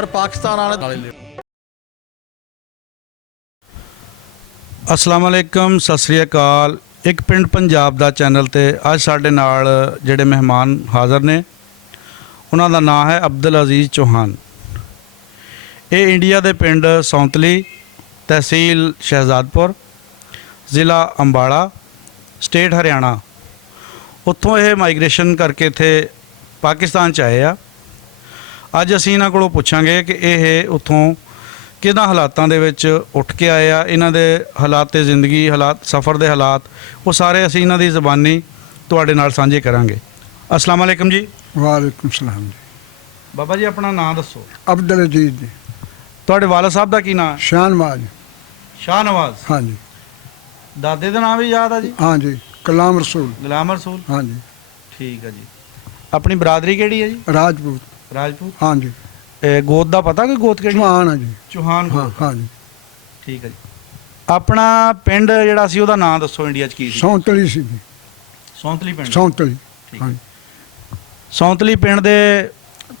पर पाकिस्तान आने वाले अस्सलाम वालेकुम, सत श्री अकाल। एक पिंड पंजाब दा चैनल ते अज साडे नाल जिहड़े मेहमान हाज़र ने उन्हां दा नाम है अब्दुल अजीज़ चौहान। ये इंडिया दे पिंड सौंतली, तहसील शहजादपुर, ज़िला अंबाला, स्टेट हरियाणा, उत्थों ये माइग्रेशन करके इत्थे पाकिस्तान च आए आ। अज असीं इन्हां कोलों पुछांगे कि ये उत्थों किन्हां हालातां दे विच उठ के आए आ, इन्हां दे हालात ज़िंदगी हालात सफ़र दे हालात वो सारे असीं इन्हां दी ज़बानी तुहाडे नाल सांझे करांगे। अस्सलाम वालेकुम जी। वालेकुम सलाम जी। बाबा जी अपना नाम दसो। अब्दुल अजीज जी। तुहाडे वालिद साहब दा की नाम? शाहनवाज। शाहनवाज। हाँ जी। दादे दा नाम भी याद है जी? हाँ जी, कलाम रसूल। गुलाम रसूल। हाँ जी। ठीक है जी। अपनी बरादरी केड़ी है जी? राजपूत। राजपूत। हाँ जी। गोत दा पता कि गोत केड़ी? चौहान है जी। चौहान हाँ गोत। हाँ जी। ठीक है जी। अपना पिंड जिहड़ा सी ओहदा नाम दसो इंडिया च की सी? सौंतली सी जी। सौंतली पिंड। सौंतली। ठीक हाँ है। जी। सौंतली पिंड दे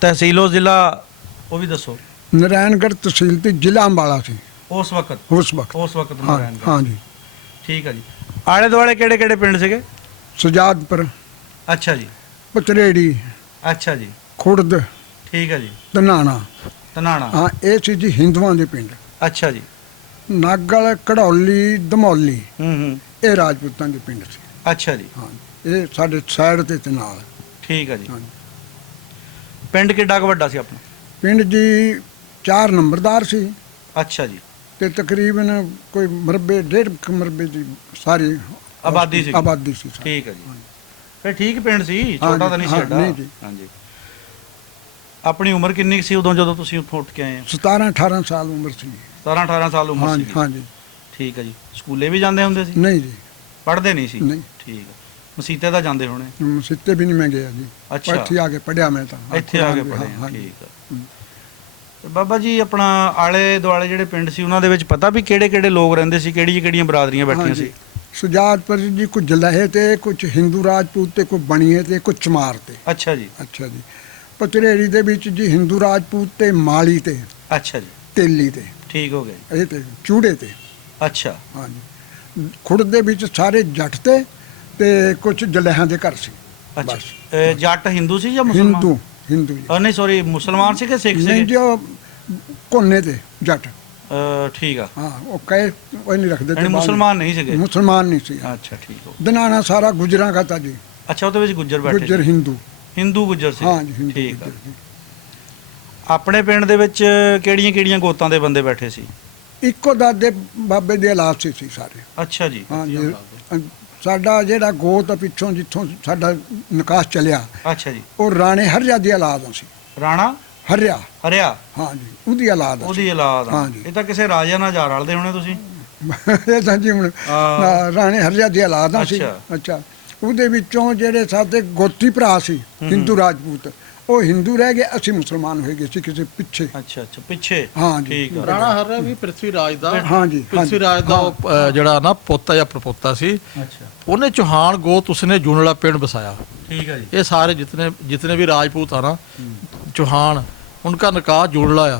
तहसीलो ज़िला वो भी दसो। नारायणगढ़ तहसील ते जिला अंबाला सी उस वक्त उस वक्त। हाँ नारायणगढ़। हाँ जी। ठीक है जी। आले दुआले केड़े केड़े पिंड सीगे? सजादपुर, अच्छा जी। पचरेड़ी, अच्छा जी। खुर्द, ठीक है जी। धनाना। धनाना। हाँ ये सी जी हिंदुआं दे पिंड। अच्छा जी। नागल, कढ़ौली, धमौली हम्म। ये राजपूतां दे पिंड सी। अच्छा जी। हाँ ये साडे साइड ते नाल। ठीक है जी। हाँ जी। पिंड किड्डा क वड्डा सी अपना? पिंड जी 4 नंबरदार सी अच्छा जी। ते तकरीबन कोई मरबे 1.5 मरबे की सारी आबादी सी? आबादी सी सारी। ठीक है जी। फिर ठीक पिंड सी, हाँ छोटा जी, तो नहीं सी हाँ, एड्डा? नहीं जी। हाँ जी। अपनी उम्र किन्नी सी उदों जदों तुसीं उत्थों उठ के आए? 17-18 साल उम्र सी। 17-18 साल उम्र हाँ सी? जी हाँ जी। ठीक है जी। स्कूले भी जांदे हुंदे सी? नहीं जी। पढ़दे नहीं सी? नहीं। ठीक है। मसीते दा जांदे होने? मसीते भी नहीं मैं गया जी। अच्छा। इत्थे आके पढ़िया मैं तो। ਇੱਥੇ ਆ ਕੇ ਪੜ੍ਹੇ हाँ जी। ਠੀਕ ਆ। ਤੇ ਬਾਬਾ ਜੀ ਆਪਣਾ ਆਲੇ ਦੁਆਲੇ ਜਿਹੜੇ ਪਿੰਡ ਸੀ ਉਹਨਾਂ ਦੇ ਵਿੱਚ ਪਤਾ ਵੀ ਕਿਹੜੇ ਕਿਹੜੇ ਲੋਕ ਰਹਿੰਦੇ ਸੀ, ਕਿਹੜੀਆਂ ਕਿਹੜੀਆਂ ਬਰਾਦਰੀਆਂ हाँ ਬੈਠੀਆਂ जी। ਸੀ? सुजादपुर जी कुछ जलहे थे, कुछ हिंदू राजपूत थे, कुछ बणिए थे, कुछ चमार थे। ਅੱਛਾ ਜੀ। अच्छा जी। पचरेड़ी दे विच जी हिंदू राजपूत ते, माली ते, ਅੱਛਾ ਜੀ। तेली ते, ਠੀਕ ਹੋ ਗਿਆ। ये ते चूड़े ते। ਅੱਛਾ। हाँ जी। खुर्द दे विच सारे जट ते कुछ जलहियां दे घर सी। ਅੱਛਾ। बस। ਜੱਟ ਹਿੰਦੂ ਸੀ ਜਾਂ ਮੁਸਲਮਾਨ? हिंदू हिंदू जी। ਨਹੀਂ ਸੌਰੀ, ਮੁਸਲਮਾਨ ਸੀ ਕਿ ਸਿੱਖ नहीं ਸੀ? जो कोने ते जट। ਠੀਕ ਆ। हाँ वो कहे वो नहीं रखते ਯਾਨੀ ਮੁਸਲਮਾਨ ਨਹੀਂ ਸੀਗੇ? मुसलमान नहीं सी। ਅੱਛਾ ਠੀਕ ਹੋ। दनाना सारा गुजरा का था जी। ਅੱਛਾ ਉਹਦੇ ਵਿੱਚ ਗੁੱਜਰ ਬੈਠੇ गुजर ਸੀ? हिंदू। ਹਿੰਦੂ ਗੁੱਜਰ ਸੀ? हाँ जी हिंदू ਠੀਕ ਆ। गुज्जर जी। ਆਪਣੇ ਪਿੰਡ ਦੇ ਵਿੱਚ ਕਿਹੜੀਆਂ ਕਿਹੜੀਆਂ ਗੋਤਾਂ ਦੇ ਬੰਦੇ ਬੈਠੇ ਸੀ? इको दादे बाबे दे औलाद से सी सारे। ਅੱਛਾ ਜੀ। हाँ जी। साडा जेड़ा गोत पिछों जिथों साडा निकास चलिया ਅੱਛਾ ਜੀ। वो राणे हरिया दी औलाद सी। ਰਾਣਾ हरिया। ਹਰਿਆ हाँ जी उदी औलाद ਉਹਦੀ ਔਲਾਦ ਆ। हाँ जी। ਇਹ ਤਾਂ ਕਿਸੇ ਰਾਜਾ ਨਾਲ ਜਾ ਰਲਦੇ ਹੋਣੇ ਤੁਸੀਂ? ਇਹ ਤਾਂ ਜੀ ਹੁਣ ਰਾਣੇ ਹਰਿਆ ਦੀ ਔਲਾਦ ਆ ਸੀ। ਅੱਛਾ। ਅੱਛਾ। ਉਹਦੇ ਵਿੱਚੋਂ ਜਿਹੜੇ ਸਾਡੇ ਗੋਤੀ ਭਰਾ ਸੀ ਹਿੰਦੂ ਰਾਜਪੂਤ, ਉਹ ਹਿੰਦੂ ਰਹਿ ਗਏ, ਅਸੀਂ ਮੁਸਲਮਾਨ ਹੋਏ ਗਏ ਸੀ ਕਿਸੇ ਪਿੱਛੇ। ਅੱਛਾ ਅੱਛਾ ਪਿੱਛੇ। ਹਾਂ ਜੀ। ਠੀਕ ਆ। ਰਾਣਾ ਹਰ ਵੀ ਪ੍ਰਿਥਵੀ ਰਾਜ ਦਾ ਹਾਂ ਜੀ ਹਾਂ ਜੀ। ਪ੍ਰਿਥਵੀ ਰਾਜ ਦਾ ਉਹ, ਜਿਹੜਾ ਨਾ ਪੋਤਾ ਜਾਂ ਪ੍ਰਪੋਤਾ ਸੀ, ਅੱਛਾ ਉਹਨੇ ਚੌਹਾਨ ਗੋਤ ਉਸਨੇ ਜੂਨਲਾ ਪਿੰਡ ਬਸਾਇਆ। ठीक है जी। ये सारे जितने भी राजपूत है ना चौहान, उनका निकाह जूंडला आ।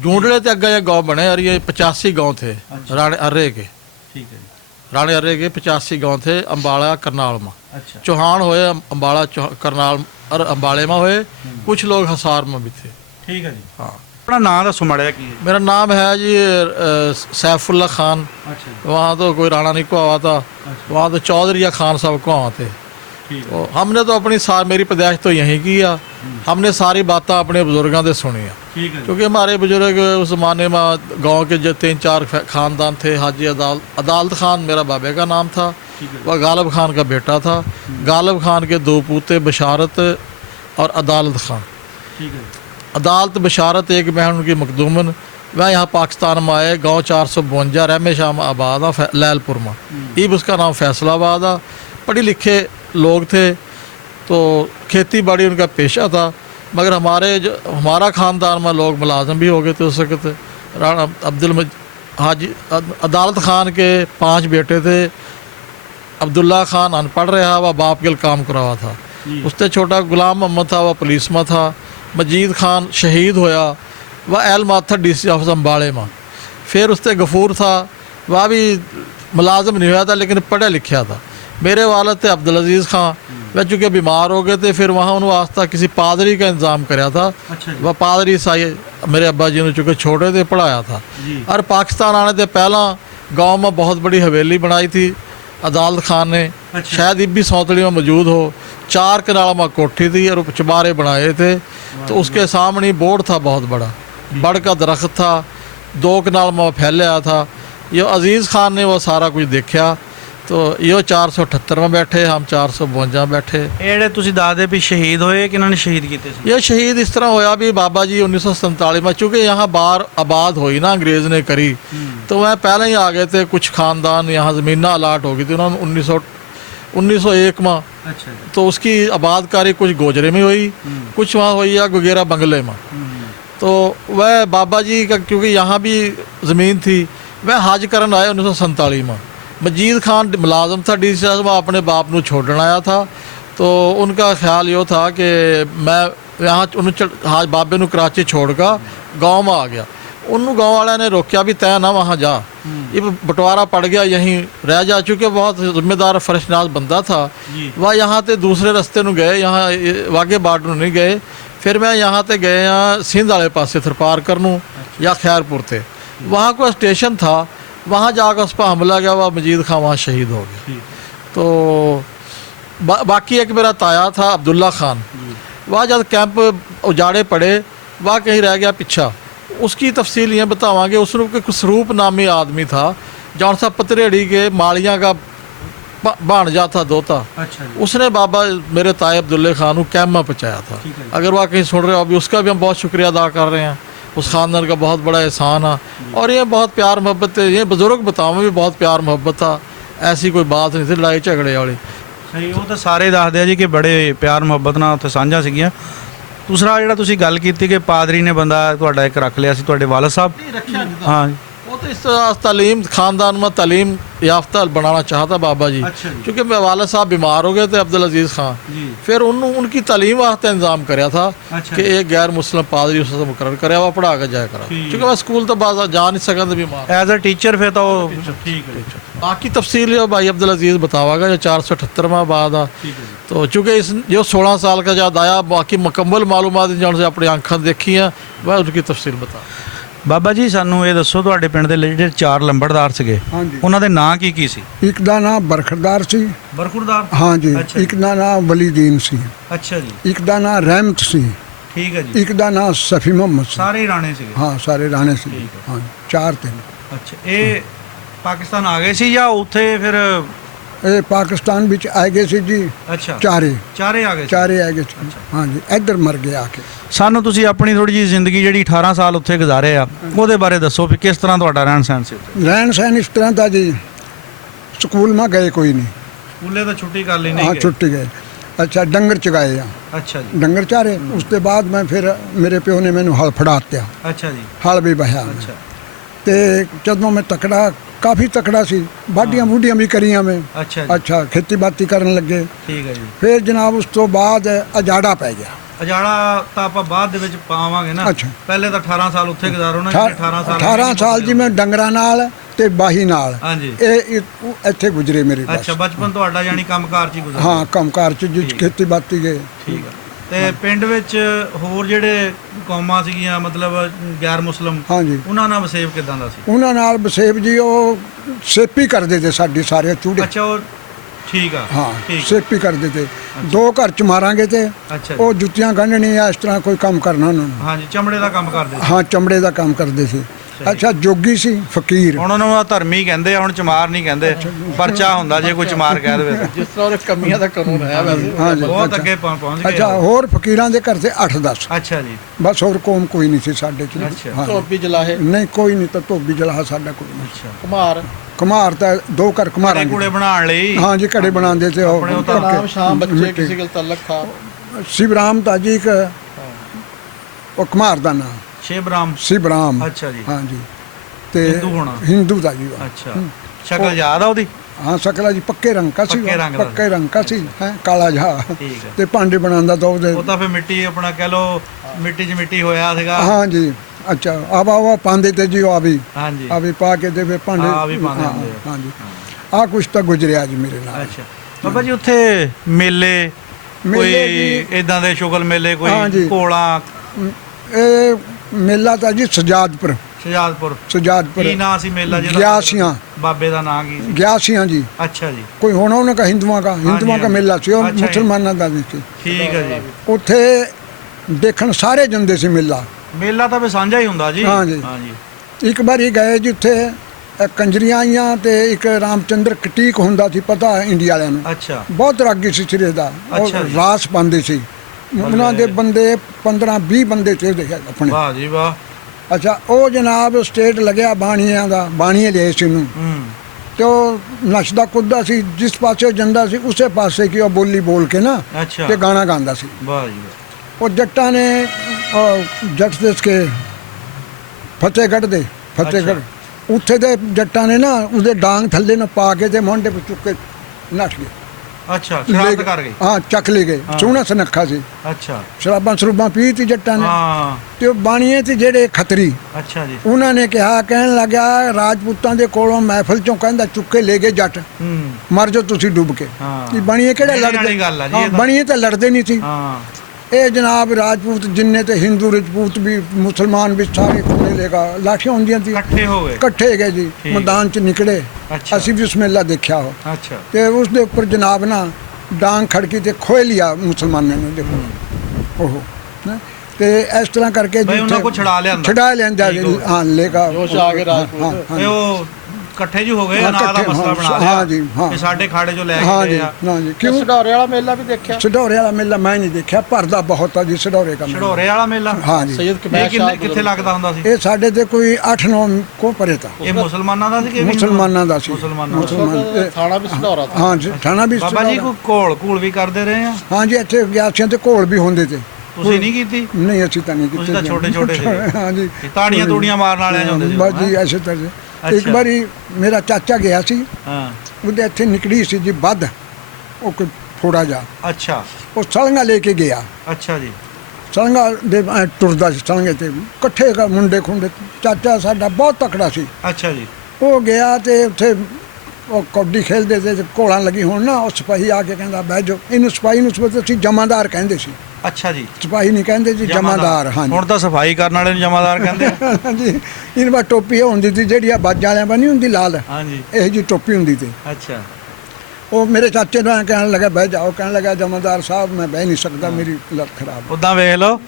जूंडले ते अग्गा गाँव बने यार, ये 85 गाँव थे राणे अर्रे के। ठीक है जी। राणे अर्रे के 85 गाँव थे अंबाला करनाल में। अच्छा। चौहान होए अंबाला करनाल और अंबाले में होए, कुछ लोग हिसार में भी थे। ठीक है जी। हाँ। अपना नाम दसो माड़ा की? मेरा नाम है जी सैफुल्ला खान। अच्छा जी। वहाँ तो कोई राणा नहीं को आवा था, वहाँ तो चौधरी खान साहब को आवा थे। ठीक है। तो हमने तो अपनी मेरी पैदाइश तो यहीं की आ। हमने सारी बातें अपने बुजुर्गों से सुनी आ, ठीक है जी। क्योंकि हमारे बुजुर्ग उस ज़माने में गांव के जो 3-4 ख़ानदान थे। हाजी अदालत खान मेरा बाबे का नाम था, वह गालिब खान का बेटा था। गालिब खान के 2 पूते बशारत और अदालत खान। ठीक है। अदालत बशारत एक बहन उनकी मखदूमन, वह यहाँ पाकिस्तान में आए। गाँव 452 रहमे शाम आबाद आ लैलपुर में। ईब उसका नाम फैसलाबाद आ। पढ़े लिखे लोग थे, तो खेती बाड़ी उनका पेशा था। मगर हमारा ख़ानदान में लोग मुलाजम भी हो गए थे उस वक्त। राणा हाजी अदालत खान के 5 बेटे थे। अब्दुल्ला खान अनपढ़ रहा, वह बाप के काम करावा था। उससे छोटा गुलाम मोहम्मद था, वह पुलिस में था। मजीद खान शहीद होया वह एल माथर डीसी ऑफिस अम्बाड़े में। फिर उससे गफूर था, वह भी मुलाजम नहीं हुआ था लेकिन पढ़ा लिखा था। मेरे वालद थे अब्दुल अजीज़ खां, वह चूँकि बीमार हो गए थे, फिर वहाँ उन्होंने वास्ता किसी पादरी का इंतज़ाम कराया था। वह पादरी साई मेरे अब्बा जी ने चूँकि छोटे थे पढ़ाया था। और पाकिस्तान आने से पहला गांव में बहुत बड़ी हवेली बनाई थी अदालत खान ने, शायद इब्बी सौतड़ी में मौजूद हो। 4 कनाल में कोठी थी और चबारे बनाए थे, तो उसके सामने बोर्ड था बहुत बड़ा, बड़ का दरख्त था, 2 कनाल में फैलिया था। ये अजीज़ खान ने वो सारा कुछ देखा, तो ये 478 में बैठे, हम 452 बैठे। ਇਹ ਜਿਹੜੇ ਤੁਸੀਂ ਦੱਸਦੇ ਵੀ ਸ਼ਹੀਦ ਹੋਏ ਕਿ ਇਹਨਾਂ ਨੇ ਸ਼ਹੀਦ ਕੀਤੇ ਸੀ? ये शहीद इस तरह होया भी बाबा जी 1947 में, चूँकि यहाँ बार आबाद हुई ना अंग्रेज़ ने करी, तो वह पहले ही आ गए थे। कुछ ख़ानदान यहाँ ज़मीन अलाट हो गई थी उन्होंने 1901 में, ਅੱਛਾ ਜੀ। तो उसकी आबादकारी कुछ गोजरे में हुई, कुछ वहाँ हुई या गुगेरा बंगले में। तो वह बाबा जी का क्योंकि यहाँ भी ज़मीन थी, वह हज करन आए 1947 में। मजीद खान मुलाजम था डी सी, वह अपने बाप को छोड़ने आया था, तो उनका ख्याल ये था कि मैं यहाँ हाज बाबे को कराची छोड़ कर गाँव में आ गया। उन्होंने गाँव वाले ने रोकया भी तय ना वहाँ जा, ये बंटवारा पड़ गया, यहीं रह जा। चूँकि बहुत जिम्मेदार फरशनाज बंदा था, वह यहाँ से दूसरे रास्ते में गए, यहाँ वाघे बार्डर नहीं गए। फिर मैं यहाँ से गए यहाँ सिंध वाले पासे थरपार करनू या खैरपुर थे, वहाँ को स्टेशन था, वहाँ जाकर उस पर हमला गया, वह मजीद खां वहाँ शहीद हो गया। तो बाकी एक मेरा ताया था अब्दुल्ला खान, वह जब कैंप उजाड़े पड़े, वह कहीं रह गया पीछा। उसकी तफसील ये बतावांगे। उसरूप के स्वरूप नामी आदमी था, जौन सा पतरेड़ी के मालिया का भाणजा था, दोता। उसने बाबा मेरे ताए अब्दुल्ले खान को कैंप में पहुँचाया था। अगर वह कहीं सुन रहे हो अभी, उसका भी हम बहुत शुक्रिया अदा कर रहे हैं। उस ख़ानदान का बहुत बड़ा एहसान है, और ये बहुत प्यार मोहब्बत है। ये बुज़ुर्ग बताओ भी बहुत प्यार मोहब्बत था, ऐसी कोई बात नहीं थी लड़ाई झगड़े वाली। ਸਹੀ, ਉਹ ਤਾਂ ਸਾਰੇ ਦੱਸਦੇ ਆ ਜੀ ਕਿ ਬੜੇ ਪਿਆਰ ਮੁਹੱਬਤ ਨਾਲ ਉੱਥੇ ਸਾਂਝਾ ਸੀਗੀਆਂ। ਦੂਸਰਾ ਜਿਹੜਾ ਤੁਸੀਂ ਗੱਲ ਕੀਤੀ ਕਿ ਪਾਦਰੀ ਨੇ ਬੰਦਾ ਤੁਹਾਡਾ ਇੱਕ ਰੱਖ ਲਿਆ ਸੀ, ਤੁਹਾਡੇ ਵਾਲਦ ਸਾਹਿਬ। हाँ वो तो इस तरह तालीम खानदान में तालीम याफ्ता बनाना चाहता बाबा जी, क्योंकि मेरे वालद साहब बीमार हो गए थे अब्दुल अजीज़ खान। फिर उनकी तालीम वास्ते इंतज़ाम कराया था कि एक गैर मुस्लिम पादरी उससे मुकर्रर कराया, वह पढ़ा के जाया करा, क्योंकि मैं स्कूल तो बाज़ जा नहीं सका था बीमार। एज अ टीचर फिर तो ठीक है। बाकी तफसील है भाई अब्दुल अजीज़ बतावागा, जो 478 में बाद आ। तो चूँकि इस जो 16 साल का जब आया, बाकी मुकम्मल मालूमात जो अपनी आंखों देखी हैं, वह उनकी तफसील बता। ਬਾਬਾ ਜੀ ਸਾਨੂੰ ਇਹ ਦੱਸੋ, ਤੁਹਾਡੇ ਪਿੰਡ ਦੇ ਜਿਹੜੇ 4 ਲੰਬੜਦਾਰ ਸੀਗੇ, ਹਾਂਜੀ, ਉਹਨਾਂ ਦੇ ਨਾਂ ਕੀ ਸੀ? ਇੱਕ ਦਾ ਨਾਮ ਬਰਖਰਦਾਰ ਸੀ। ਬਰਖੁਰਦਾਰ? ਹਾਂਜੀ। ਇੱਕ ਦਾ ਨਾਮ ਵਲੀਦੀਨ ਸੀ। ਅੱਛਾ ਜੀ। ਇੱਕ ਦਾ ਨਾਮ ਰਹਿਮਤ ਸੀ। ਠੀਕ ਹੈ ਜੀ। ਇੱਕ ਦਾ ਨਾਮ ਸਫੀ ਮੁਹੰਮਦ ਸੀ। ਸਾਰੇ ਰਾਣੇ ਸੀਗੇ? ਹਾਂ, ਸਾਰੇ ਰਾਣੇ ਸੀ। ਠੀਕ ਹੈ। ਹਾਂ, 4 ਤਿੰਨ। ਅੱਛਾ, ਇਹ ਪਾਕਿਸਤਾਨ ਆ ਗਏ ਸੀ ਜਾਂ ਉੱਥੇ ਫਿਰ? ਇਹ ਪਾਕਿਸਤਾਨ ਵਿੱਚ ਆਏ ਗਏ ਸੀ ਜੀ। ਅੱਛਾ, ਚਾਰੇ ਆ ਗਏ ਸੀ? ਚਾਰੇ ਆਏ ਗਏ ਸੀ। ਹਾਂਜੀ, ਇੱਧਰ ਮਰ ਗਏ ਆ ਕੇ। ਸਾਨੂੰ ਤੁਸੀਂ ਆਪਣੀ ਥੋੜੀ ਜਿਹੀ ਜ਼ਿੰਦਗੀ ਜਿਹੜੀ 18 ਸਾਲ ਉੱਥੇ ਗੁਜ਼ਾਰੇ ਆ, ਉਹਦੇ ਬਾਰੇ ਦੱਸੋ ਵੀ ਕਿਸ ਤਰ੍ਹਾਂ ਤੁਹਾਡਾ ਰਹਿਣ ਸਹਿਣ ਸੀ ਉੱਥੇ? ਰਹਿਣ ਸਹਿਣ ਇਸ ਤਰ੍ਹਾਂ ਦਾ ਜੀ, ਸਕੂਲ में ਗਏ ਕੋਈ ਨਹੀਂ। ਸਕੂਲੇ ਤਾਂ ਛੁੱਟੀ ਕਰ ਲਈ? हाँ, छुट्टी गए। अच्छा, डंगर चगाए ਆ। ਅੱਛਾ ਜੀ। ਡੰਗਰ ਚਾਰੇ। ਉਸ ਤੋਂ ਬਾਅਦ ਮੈਂ ਫਿਰ ਮੇਰੇ ਪਿਓ ਨੇ ਮੈਨੂੰ ਹਲ ਫੜਾ ਦਿੱਤਾ। ਅੱਛਾ ਜੀ। ਹਲ ਵੀ ਬਹਿਆ ਮੈਂ। ਅੱਛਾ। ਤੇ ਜਦੋਂ ਮੈਂ ਤਕੜਾ, ਕਾਫੀ ਤਕੜਾ ਸੀ, ਵਾਢੀਆਂ ਵੂਢੀਆਂ ਵੀ ਕਰੀਆਂ ਮੈਂ। ਅੱਛਾ ਜੀ। ਅੱਛਾ, ਖੇਤੀਬਾੜੀ ਕਰਨ ਲੱਗੇ। ਠੀਕ ਹੈ ਜੀ। ਫਿਰ ਜਨਾਬ ਉਸ ਤੋਂ ਬਾਅਦ ਅਜਾੜਾ ਪੈ ਗਿਆ। ਅਜਾੜਾ ਤਾਂ ਆਪਾਂ ਬਾਅਦ ਦੇ ਵਿੱਚ ਪਾਵਾਂਗੇ ਨਾ। ਅੱਛਾ। ਪਹਿਲੇ ਤਾਂ 18 ਸਾਲ ਉੱਥੇ ਗੁਜ਼ਾਰੋ ਨਾ, ਜਿਹੜੇ 18 ਸਾਲ ਜੀ ਮੈਂ ਡੰਗਰਾਂ ਨਾਲ ਤੇ ਬਾਹੀ ਨਾਲ। ਹਾਂਜੀ। ਇਹ ਇੱਥੇ ਗੁਜ਼ਰੇ ਮੇਰੇ ਬਸ। ਅੱਛਾ, ਬਚਪਨ ਤੁਹਾਡਾ ਯਾਨੀ ਕੰਮਕਾਰ 'ਚ ਹੀ ਗੁਜ਼ਰਿਆ? ਹਾਂ, ਕੰਮਕਾਰ 'ਚ ਜੀ, ਖੇਤੀਬਾੜੀ ਗਏ। ਠੀਕ ਹੈ। ਤੇ ਪਿੰਡ ਵਿੱਚ ਹੋਰ ਜਿਹੜੇ ਕੌਮਾਂ ਸੀਗੀਆਂ, ਮਤਲਬ ਗੈਰ ਮੁਸਲਮ, ਹਾਂਜੀ, ਉਹਨਾਂ ਨਾਲ ਵਸੇਬ ਕਿਦਾਂ ਦਾ ਸੀ? ਉਹਨਾਂ ਨਾਲ ਵਸੇਬ ਜੀ, ਉਹ ਸੇਪੀ ਕਰਦੇ ਤੇ ਸਾਡੀ ਸਾਰੇ ਚੂੜੇ। ਅੱਛਾ, ਉਹ ਠੀਕ ਆ। ਹਾਂ, ਠੀਕ। ਸੇਪੀ ਕਰਦੇ ਤੇ। 2 ਘਰ ਚ ਮਾਰਾਂਗੇ ਤੇ ਅੱਛਾ ਜੀ। ਉਹ ਜੁੱਤੀਆਂ ਗੰਢਣੀਆਂ, ਇਸ ਤਰ੍ਹਾਂ ਕੋਈ ਕੰਮ ਕਰਨਾ ਉਹਨਾਂ ਨੂੰ। ਹਾਂਜੀ, ਚਮੜੇ ਦਾ ਕੰਮ ਕਰਦੇ ਸੀ? ਹਾਂ, ਚਮੜੇ ਦਾ ਕੰਮ ਕਰਦੇ ਸੀ। ਅੱਛਾ, ਜੋਗੀ ਸੀ, ਫਕੀਰ। ਹੁਣ ਉਹਨਾਂ ਨੂੰ ਧਰਮੀ ਕਹਿੰਦੇ ਆ, ਹੁਣ ਚਮਾਰ ਨਹੀਂ ਕਹਿੰਦੇ। ਪਰਚਾ ਹੁੰਦਾ ਜੇ ਕੋਈ ਚਮਾਰ ਕਹਿ ਦੇਵੇ। ਜਿਸ ਤਰ੍ਹਾਂ ਉਹਦੇ ਕਮੀਆਂ ਦਾ ਕਾਨੂੰਨ ਹੈ ਵੈਸੇ। ਹਾਂਜੀ, ਬਹੁਤ ਅੱਗੇ ਪਹੁੰਚ ਗਏ। ਅੱਛਾ, ਹੋਰ ਫਕੀਰਾਂ ਦੇ ਘਰ ਤੇ 8-10। ਅੱਛਾ ਜੀ। ਬਸ ਹੋਰ ਕੌਮ ਕੋਈ ਨਹੀਂ ਸੀ ਸਾਡੇ ਚ। ਅੱਛਾ। ਹਾਂ। ਧੋਬੀ ਜਲਾਹੇ ਨਹੀਂ, ਕੋਈ ਨਹੀਂ, ਤਾਂ ਧੋਬੀ ਜਲਾਹਾ ਸਾਡਾ ਕੋਈ ਨਹੀਂ। ਅੱਛਾ। ਕੁਮਾਰ ਕੁਮਾਰ ਤਾਂ 2 ਘਰ ਕੁਮਾਰਾਂ ਕੂੜੇ ਬਣਾਉਣ ਲਈ? ਹਾਂ ਜੀ, ਘੜੇ ਬਣਾਉਂਦੇ ਤੇ ਉਹ ਆਪਣੇ ਉਹ ਤਾਂ ਨਾਮ ਸ਼ਾਮ ਬੱਚੇ ਕਿਸੇ ਗੱਲ ਤਲਕ ਥਾ। शिवराम था जी का, वो कुमार का नाम शिवराम। शिवराम। अच्छा जी। हाँ जी। ते हिंदू होना? हिंदू था जी। अच्छा, शक्ल याद आ ओदी? हाँ, शकला जी पक्के रंग का सी। पक्के रंग का सी, हैं, काला जा। ठीक है। ते भांडे बनांदा तो ਉਹ ਤਾਂ ਫਿਰ ਮਿੱਟੀ ਆਪਣਾ ਕਹਿ ਲੋ, ਮਿੱਟੀ 'ਚ ਮਿੱਟੀ ਹੋਇਆ ਸੀਗਾ। हाँ जी। ਅੱਛਾ ਆਵਾ ਪਾਉਂਦੇ ਤੇ ਜੀ ਆ ਵੀ ਹਾਂਜੀ ਪਾ ਕੇ ਤੇ ਫਿਰ ਭਾਂਡੇ ਆ ਵੀ ਪਾਉਂਦੇ ਹੁੰਦੇ ਆ। ਹਾਂਜੀ ਆ ਕੁਛ ਤਾਂ ਗੁਜ਼ਰਿਆ ਜੀ ਮੇਰੇ ਨਾਲ ਅੱਛਾ ਬਾਬਾ ਜੀ ਉੱਥੇ ਮੇਲੇ ਮੇਲੇ ਕੋਈ ਜੀ- ਇਦਾਂ ਦੇ ਸ਼ੁਗਲ ਮੇਲੇ ਕੋਈ ਹਾਂਜੀ। ਕੋਲਾ ਇਹ ਮੇਲਾ ਤਾਂ ਜੀ ਸਜਾਦਪੁਰ ਸ਼ਜਾਦਪੁਰ ਕੀ ਨਾਂ ਸੀ ਮੇਲਾ ਜਿਹੜਾ ਗਿਆਸੀਆਂ ਬਾਬੇ ਦਾ ਨਾਂ ਕੀ ਸੀ ਗਿਆਸੀਆਂ जी ਅੱਛਾ ਜੀ कोई होना उनका हिंदुओं का ਹਾਂਜੀ। मेला सी और अच्छा जी। मुसलमानों का नहीं सी ਠੀਕ ਹੈ ਜੀ ਉੱਥੇ ਦੇਖਣ ਸਾਰੇ ਜਾਂਦੇ ਸੀ ਮੇਲਾ ਮੇਲਾ ਤਾਂ ਵੀ ਸਾਂਝਾ ਹੀ ਹੁੰਦਾ ਜੀ ਹਾਂਜੀ। ਹਾਂਜੀ ਇੱਕ ਵਾਰੀ ਗਏ ਜਿੱਥੇ ਕੰਜਰੀਆਂ ਆਈਆਂ ਤੇ ਇੱਕ ਰਾਮਚੰਦਰ ਕਟੀਕ ਹੁੰਦਾ ਸੀ ਪਤਾ ਇੰਡੀਆ ਵਾਲਿਆਂ ਨੂੰ ਅੱਛਾ ਬਹੁਤ ਰਾਗੀ ਸੀ ਸਿਰੇ ਦਾ ਉਹ ਅੱਛਾ ਜੀ। ਰਾਸ ਪਾਉਂਦੇ ਸੀ ਉਹਨਾਂ ਦੇ ਬੰਦੇ 15-20 ਬੰਦੇ ਤੇ ਆਪਣੇ ਵਾਹ ਜੀ ਵਾਹ ਅੱਛਾ ਉਹ ਜਨਾਬ ਸਟੇਟ ਲੱਗਿਆ ਬਾਣੀਆਂ ਦਾ ਬਾਣੀਏ ਲਿਆ ਸੀ ਉਹਨੂੰ ਹੂੰ ਤੇ ਉਹ ਨੱਚਦਾ ਕੁੱਦਦਾ ਸੀ ਜਿਸ ਪਾਸੇ ਜਾਂਦਾ ਸੀ ਉਸੇ ਪਾਸੇ ਕੀ ਉਹ ਬੋਲੀ ਬੋਲ ਕੇ ਨਾ ਅੱਛਾ ਤੇ ਗਾਣਾ ਗਾਉਂਦਾ ਸੀ ਵਾਹ ਜੀ ਵਾਹ ਉਹ ਜੱਟਾਂ ਨੇ ਜੱਟ ਦੇ ਕੇ ਫਤਿਹਗੜ੍ਹ ਉੱਥੇ ਦੇ ਜੱਟਾਂ ਨੇ ਨਾ ਉਹਦੇ ਡਾਂਗ ਥੱਲੇ ਨਾ ਪਾ ਕੇ ਤੇ ਮੋਢੇ 'ਤੇ ਚੁੱਕ ਕੇ ਨੱਠ ਗਏ ਅੱਛਾ ਸ਼ਰਾਰਤ ਕਰ ਗਏ ਹਾਂ ਚੱਕ ਲੈ ਗਏ ਹਾਂ। ਸੋਹਣਾ ਸੁਨੱਖਾ ਸੀ ਅੱਛਾ ਸ਼ਰਾਬਾਂ ਸਰੂਬਾਂ ਪੀ ਤੀ ਜੱਟਾਂ ਨੇ ਹਾਂ ਤੇ ਉਹ ਬਾਣੀਏ ਤੇ ਜਿਹੜੇ ਖੱਤਰੀ ਅੱਛਾ ਜੀ ਉਹਨਾਂ ਨੇ ਕਿਹਾ ਕਹਿਣ ਲੱਗਾ ਰਾਜਪੂਤਾਂ ਦੇ ਕੋਲੋਂ ਮਹਿਫਲ ਚੋਂ ਕਹਿੰਦਾ ਚੁੱਕ ਕੇ ਲੈ ਗਏ ਜੱਟ ਹੂੰ ਮਰ ਜਾਓ ਤੁਸੀਂ ਡੁੱਬ ਕੇ ਹਾਂ। ਕਿ ਬਾਣੀਏ ਕਿਹੜੇ ਲੜਨ ਲੜਦੇ ਵਾਲੀ ਗੱਲ ਆ ਜੀ ਹਾਂ, ਇਹ ਤਾਂ। ਬਾਣੀਏ ਤਾਂ ਲੜਦੇ ਨਹੀਂ ਸੀ ਹਾਂ ਇਹ ਜਨਾਬ ਰਾਜਪੂਤ ਜਿੰਨੇ ਤੇ ਹਿੰਦੂ ਰਜਪੂਤ ਵੀ ਮੁਸਲਮਾਨ ਵੀ ਸਾਰੇ ਕੋਲੇ ਲੇਗਾ ਲਾਠੀਆਂ ਹੁੰਦੀਆਂ ਸੀ ਇਕੱਠੇ ਹੋ ਗਏ ਇਕੱਠੇ ਗਏ ਜੀ ਠੀਕ। ਮੈਦਾਨ ਚ ਨਿਕਲੇ ਅੱਛਾ ਅਸੀਂ ਵੀ ਉਸ ਮੇਲਾ ਦੇਖਿਆ ਹੋ ਅੱਛਾ ਤੇ ਉਸ ਦੇ ਉੱਪਰ ਜਨਾਬ ਨਾ ਡਾਂਗ ਖੜਕੀ ਤੇ ਖੋਏ ਲਿਆ ਮੁਸਲਮਾਨਾਂ ਨੇ ਦੇਖੋ ਉਹ ਨਾ, ਤੇ ਇਸ ਤਰ੍ਹਾਂ ਕਰਕੇ ਬਈ ਉਹਨਾਂ ਕੋ ਛੁਡਾ ਲਿਆਂਦਾ। ਛੁਡਾ ਲਿਆਂਦਾ ਠੀਕ ਹੋ ਗਿਆ। ਹਾਂ ਲੇਗਾ ਜੋਸ਼ ਆ ਗਏ ਰਾਜਪੂਤ। ਹਾਂ, ਤੇ ਉਹ ਇਕੱਠੇ ਜੀ ਹੋ ਗਏ ਹਾਂ, ਅਨਾਜ ਦਾ ਇਕੱਠੇ, ਮਸਲਾ ਹਾਂ, ਬਣਾ ਲਿਆ ਹਾਂ ਜੀ, ਹਾਂ। ਕਿ ਸਾਡੇ ਖਾੜੇ ਚੋਂ ਲੈ ਹਾਂ ਕੇ ਜੀ ਗਏ ਆ ਹਾਂ ਜੀ ਕਿਉਂ ਸਢੌਰੇ ਵਾਲਾ ਮੇਲਾ ਵੀ ਦੇਖਿਆ ਸਢੌਰੇ ਵਾਲਾ ਮੇਲਾ ਮੈਂ ਨਹੀਂ ਦੇਖਿਆ ਭਰਦਾ ਬਹੁਤ ਆ ਜੀ ਸਢੌਰੇ ਦਾ ਮੇਲਾ। ਛੜੋਰੇ ਵਾਲਾ ਮੇਲਾ ਹਾਂ ਜੀ ਸੈयद ਇਹ ਕਮੈਸ਼ ਸ਼ਾਹ ਕਿੱਥੇ ਲੱਗਦਾ ਹੁੰਦਾ ਸੀ ਇਹ ਸਾਡੇ ਤੇ ਕੋਈ 8-9 ਕੋ ਪਰੇ ਤਾ ਇਹ ਮੁਸਲਮਾਨਾਂ ਦਾ ਸੀ ਕਿ ਮੁਸਲਮਾਨਾਂ ਦਾ ਸੀ ਮੁਸਲਮਾਨਾਂ ਦਾ। ਮੁਸਲਮਾਨ ਇਹ- ਥਾਣਾ ਵੀ ਸਢੌਰਾ था ਹਾਂ ਜੀ ਥਾਣਾ ਵੀ ਬਾਬਾ ਜੀ ਸਢੌਰਾ। ਕੋਈ ਘੋਲ ਵੀ ਕਰਦੇ ਰਹੇ ਆ ਹਾਂ ਜੀ ਇੱਥੇ ਗਿਆਸੀਆਂ ਤੇ ਘੋਲ ਵੀ ਹੁੰਦੇ ਤੇ ਤੁਸੀਂ ਨਹੀਂ ਕੀਤੀ ਨਹੀਂ ਅਸੀਂ ਤਾਂ ਨਹੀਂ ਤੁਸੀਂ ਤਾਂ ਛੋਟੇ-ਛੋਟੇ ਸੀ। ਹਾਂ ਜੀ ਤਾੜੀਆਂ ਤੂੜੀਆਂ ਮਾਰਨ ਵਾਲਿਆਂ ਜਾਂਦੇ ਸੀ ਬਸ ਜੀ ਐਸੇ ਤਰ੍ਹਾਂ ਇੱਕ ਅੱਛਾ। ਵਾਰੀ ਮੇਰਾ ਚਾਚਾ ਗਿਆ ਸੀ ਹਾਂ ਉਹਦੇ ਇੱਥੇ ਨਿਕਲੀ ਸੀ ਜੀ ਵੱਧ ਉਹ ਕੋਈ ਥੋੜਾ ਜਿਹਾ ਅੱਛਾ ਉਹ ਸਲੰਗਾ ਲੈ ਕੇ ਗਿਆ ਅੱਛਾ ਜੀ ਸਲੰਗਾ ਦੇ ਐਂ ਟੁਰਦਾ ਸੀ ਸਲੰਗੇ ਤੇ ਇਕੱਠੇ ਕਰ ਮੁੰਡੇ ਖੁੰਡੇ ਚਾਚਾ ਸਾਡਾ ਬਹੁਤ ਤਕੜਾ ਸੀ ਅੱਛਾ ਜੀ ਉਹ ਗਿਆ ਤੇ ਉੱਥੇ ਉਹ ਕਬੱਡੀ ਖੇਡਦੇ ਤੇ ਘੋਲਾਂ ਲੱਗੀ ਹੁਣ ਨਾ ਉਹ ਸਿਪਾਹੀ ਆ ਕੇ ਕਹਿੰਦਾ ਬਹਿ ਜਾਓ ਇਹਨੂੰ ਸਿਪਾਹੀ ਨੂੰ ਸਬਤ ਅਸੀਂ ਜਮਾਦਾਰ ਕਹਿੰਦੇ ਸੀ ਅੱਛਾ ਜੀ ਸਿਪਾਹੀ ਨਹੀਂ ਕਹਿੰਦੇ ਜੀ ਜਮਾਦਾਰ ਹਾਂਜੀ ਹੁਣ ਤਾਂ ਸਫਾਈ ਕਰਨ ਵਾਲੇ ਨੂੰ ਜਮਾਦਾਰ ਕਹਿੰਦੇ ਆ ਹਾਂਜੀ ਇਹਨਾਂ ਬਾ ਟੋਪੀ ਹੁੰਦੀ ਸੀ ਜਿਹੜੀ ਆ ਬਾਜਾਂ ਵਾਲਿਆਂ ਬਾ ਨਹੀਂ ਹੁੰਦੀ ਲਾਲ ਹਾਂਜੀ ਇਹ ਜੀ ਟੋਪੀ ਹੁੰਦੀ ਤੇ ਅੱਛਾ ਉਹ ਮੇਰੇ ਚਾਚੇ ਨੂੰ ਐਂ ਕਹਿਣ ਲੱਗਾ ਬਹਿ ਜਾਓ ਕਹਿਣ ਲੱਗਾ ਜਮਾਦਾਰ ਸਾਹਿਬ ਮੈਂ ਬਹਿ ਨਹੀਂ ਸਕਦਾ ਮੇਰੀ ਲੱਤ ਖਰਾਬ ਉਦਾਂ ਵੇਖ ਲਓ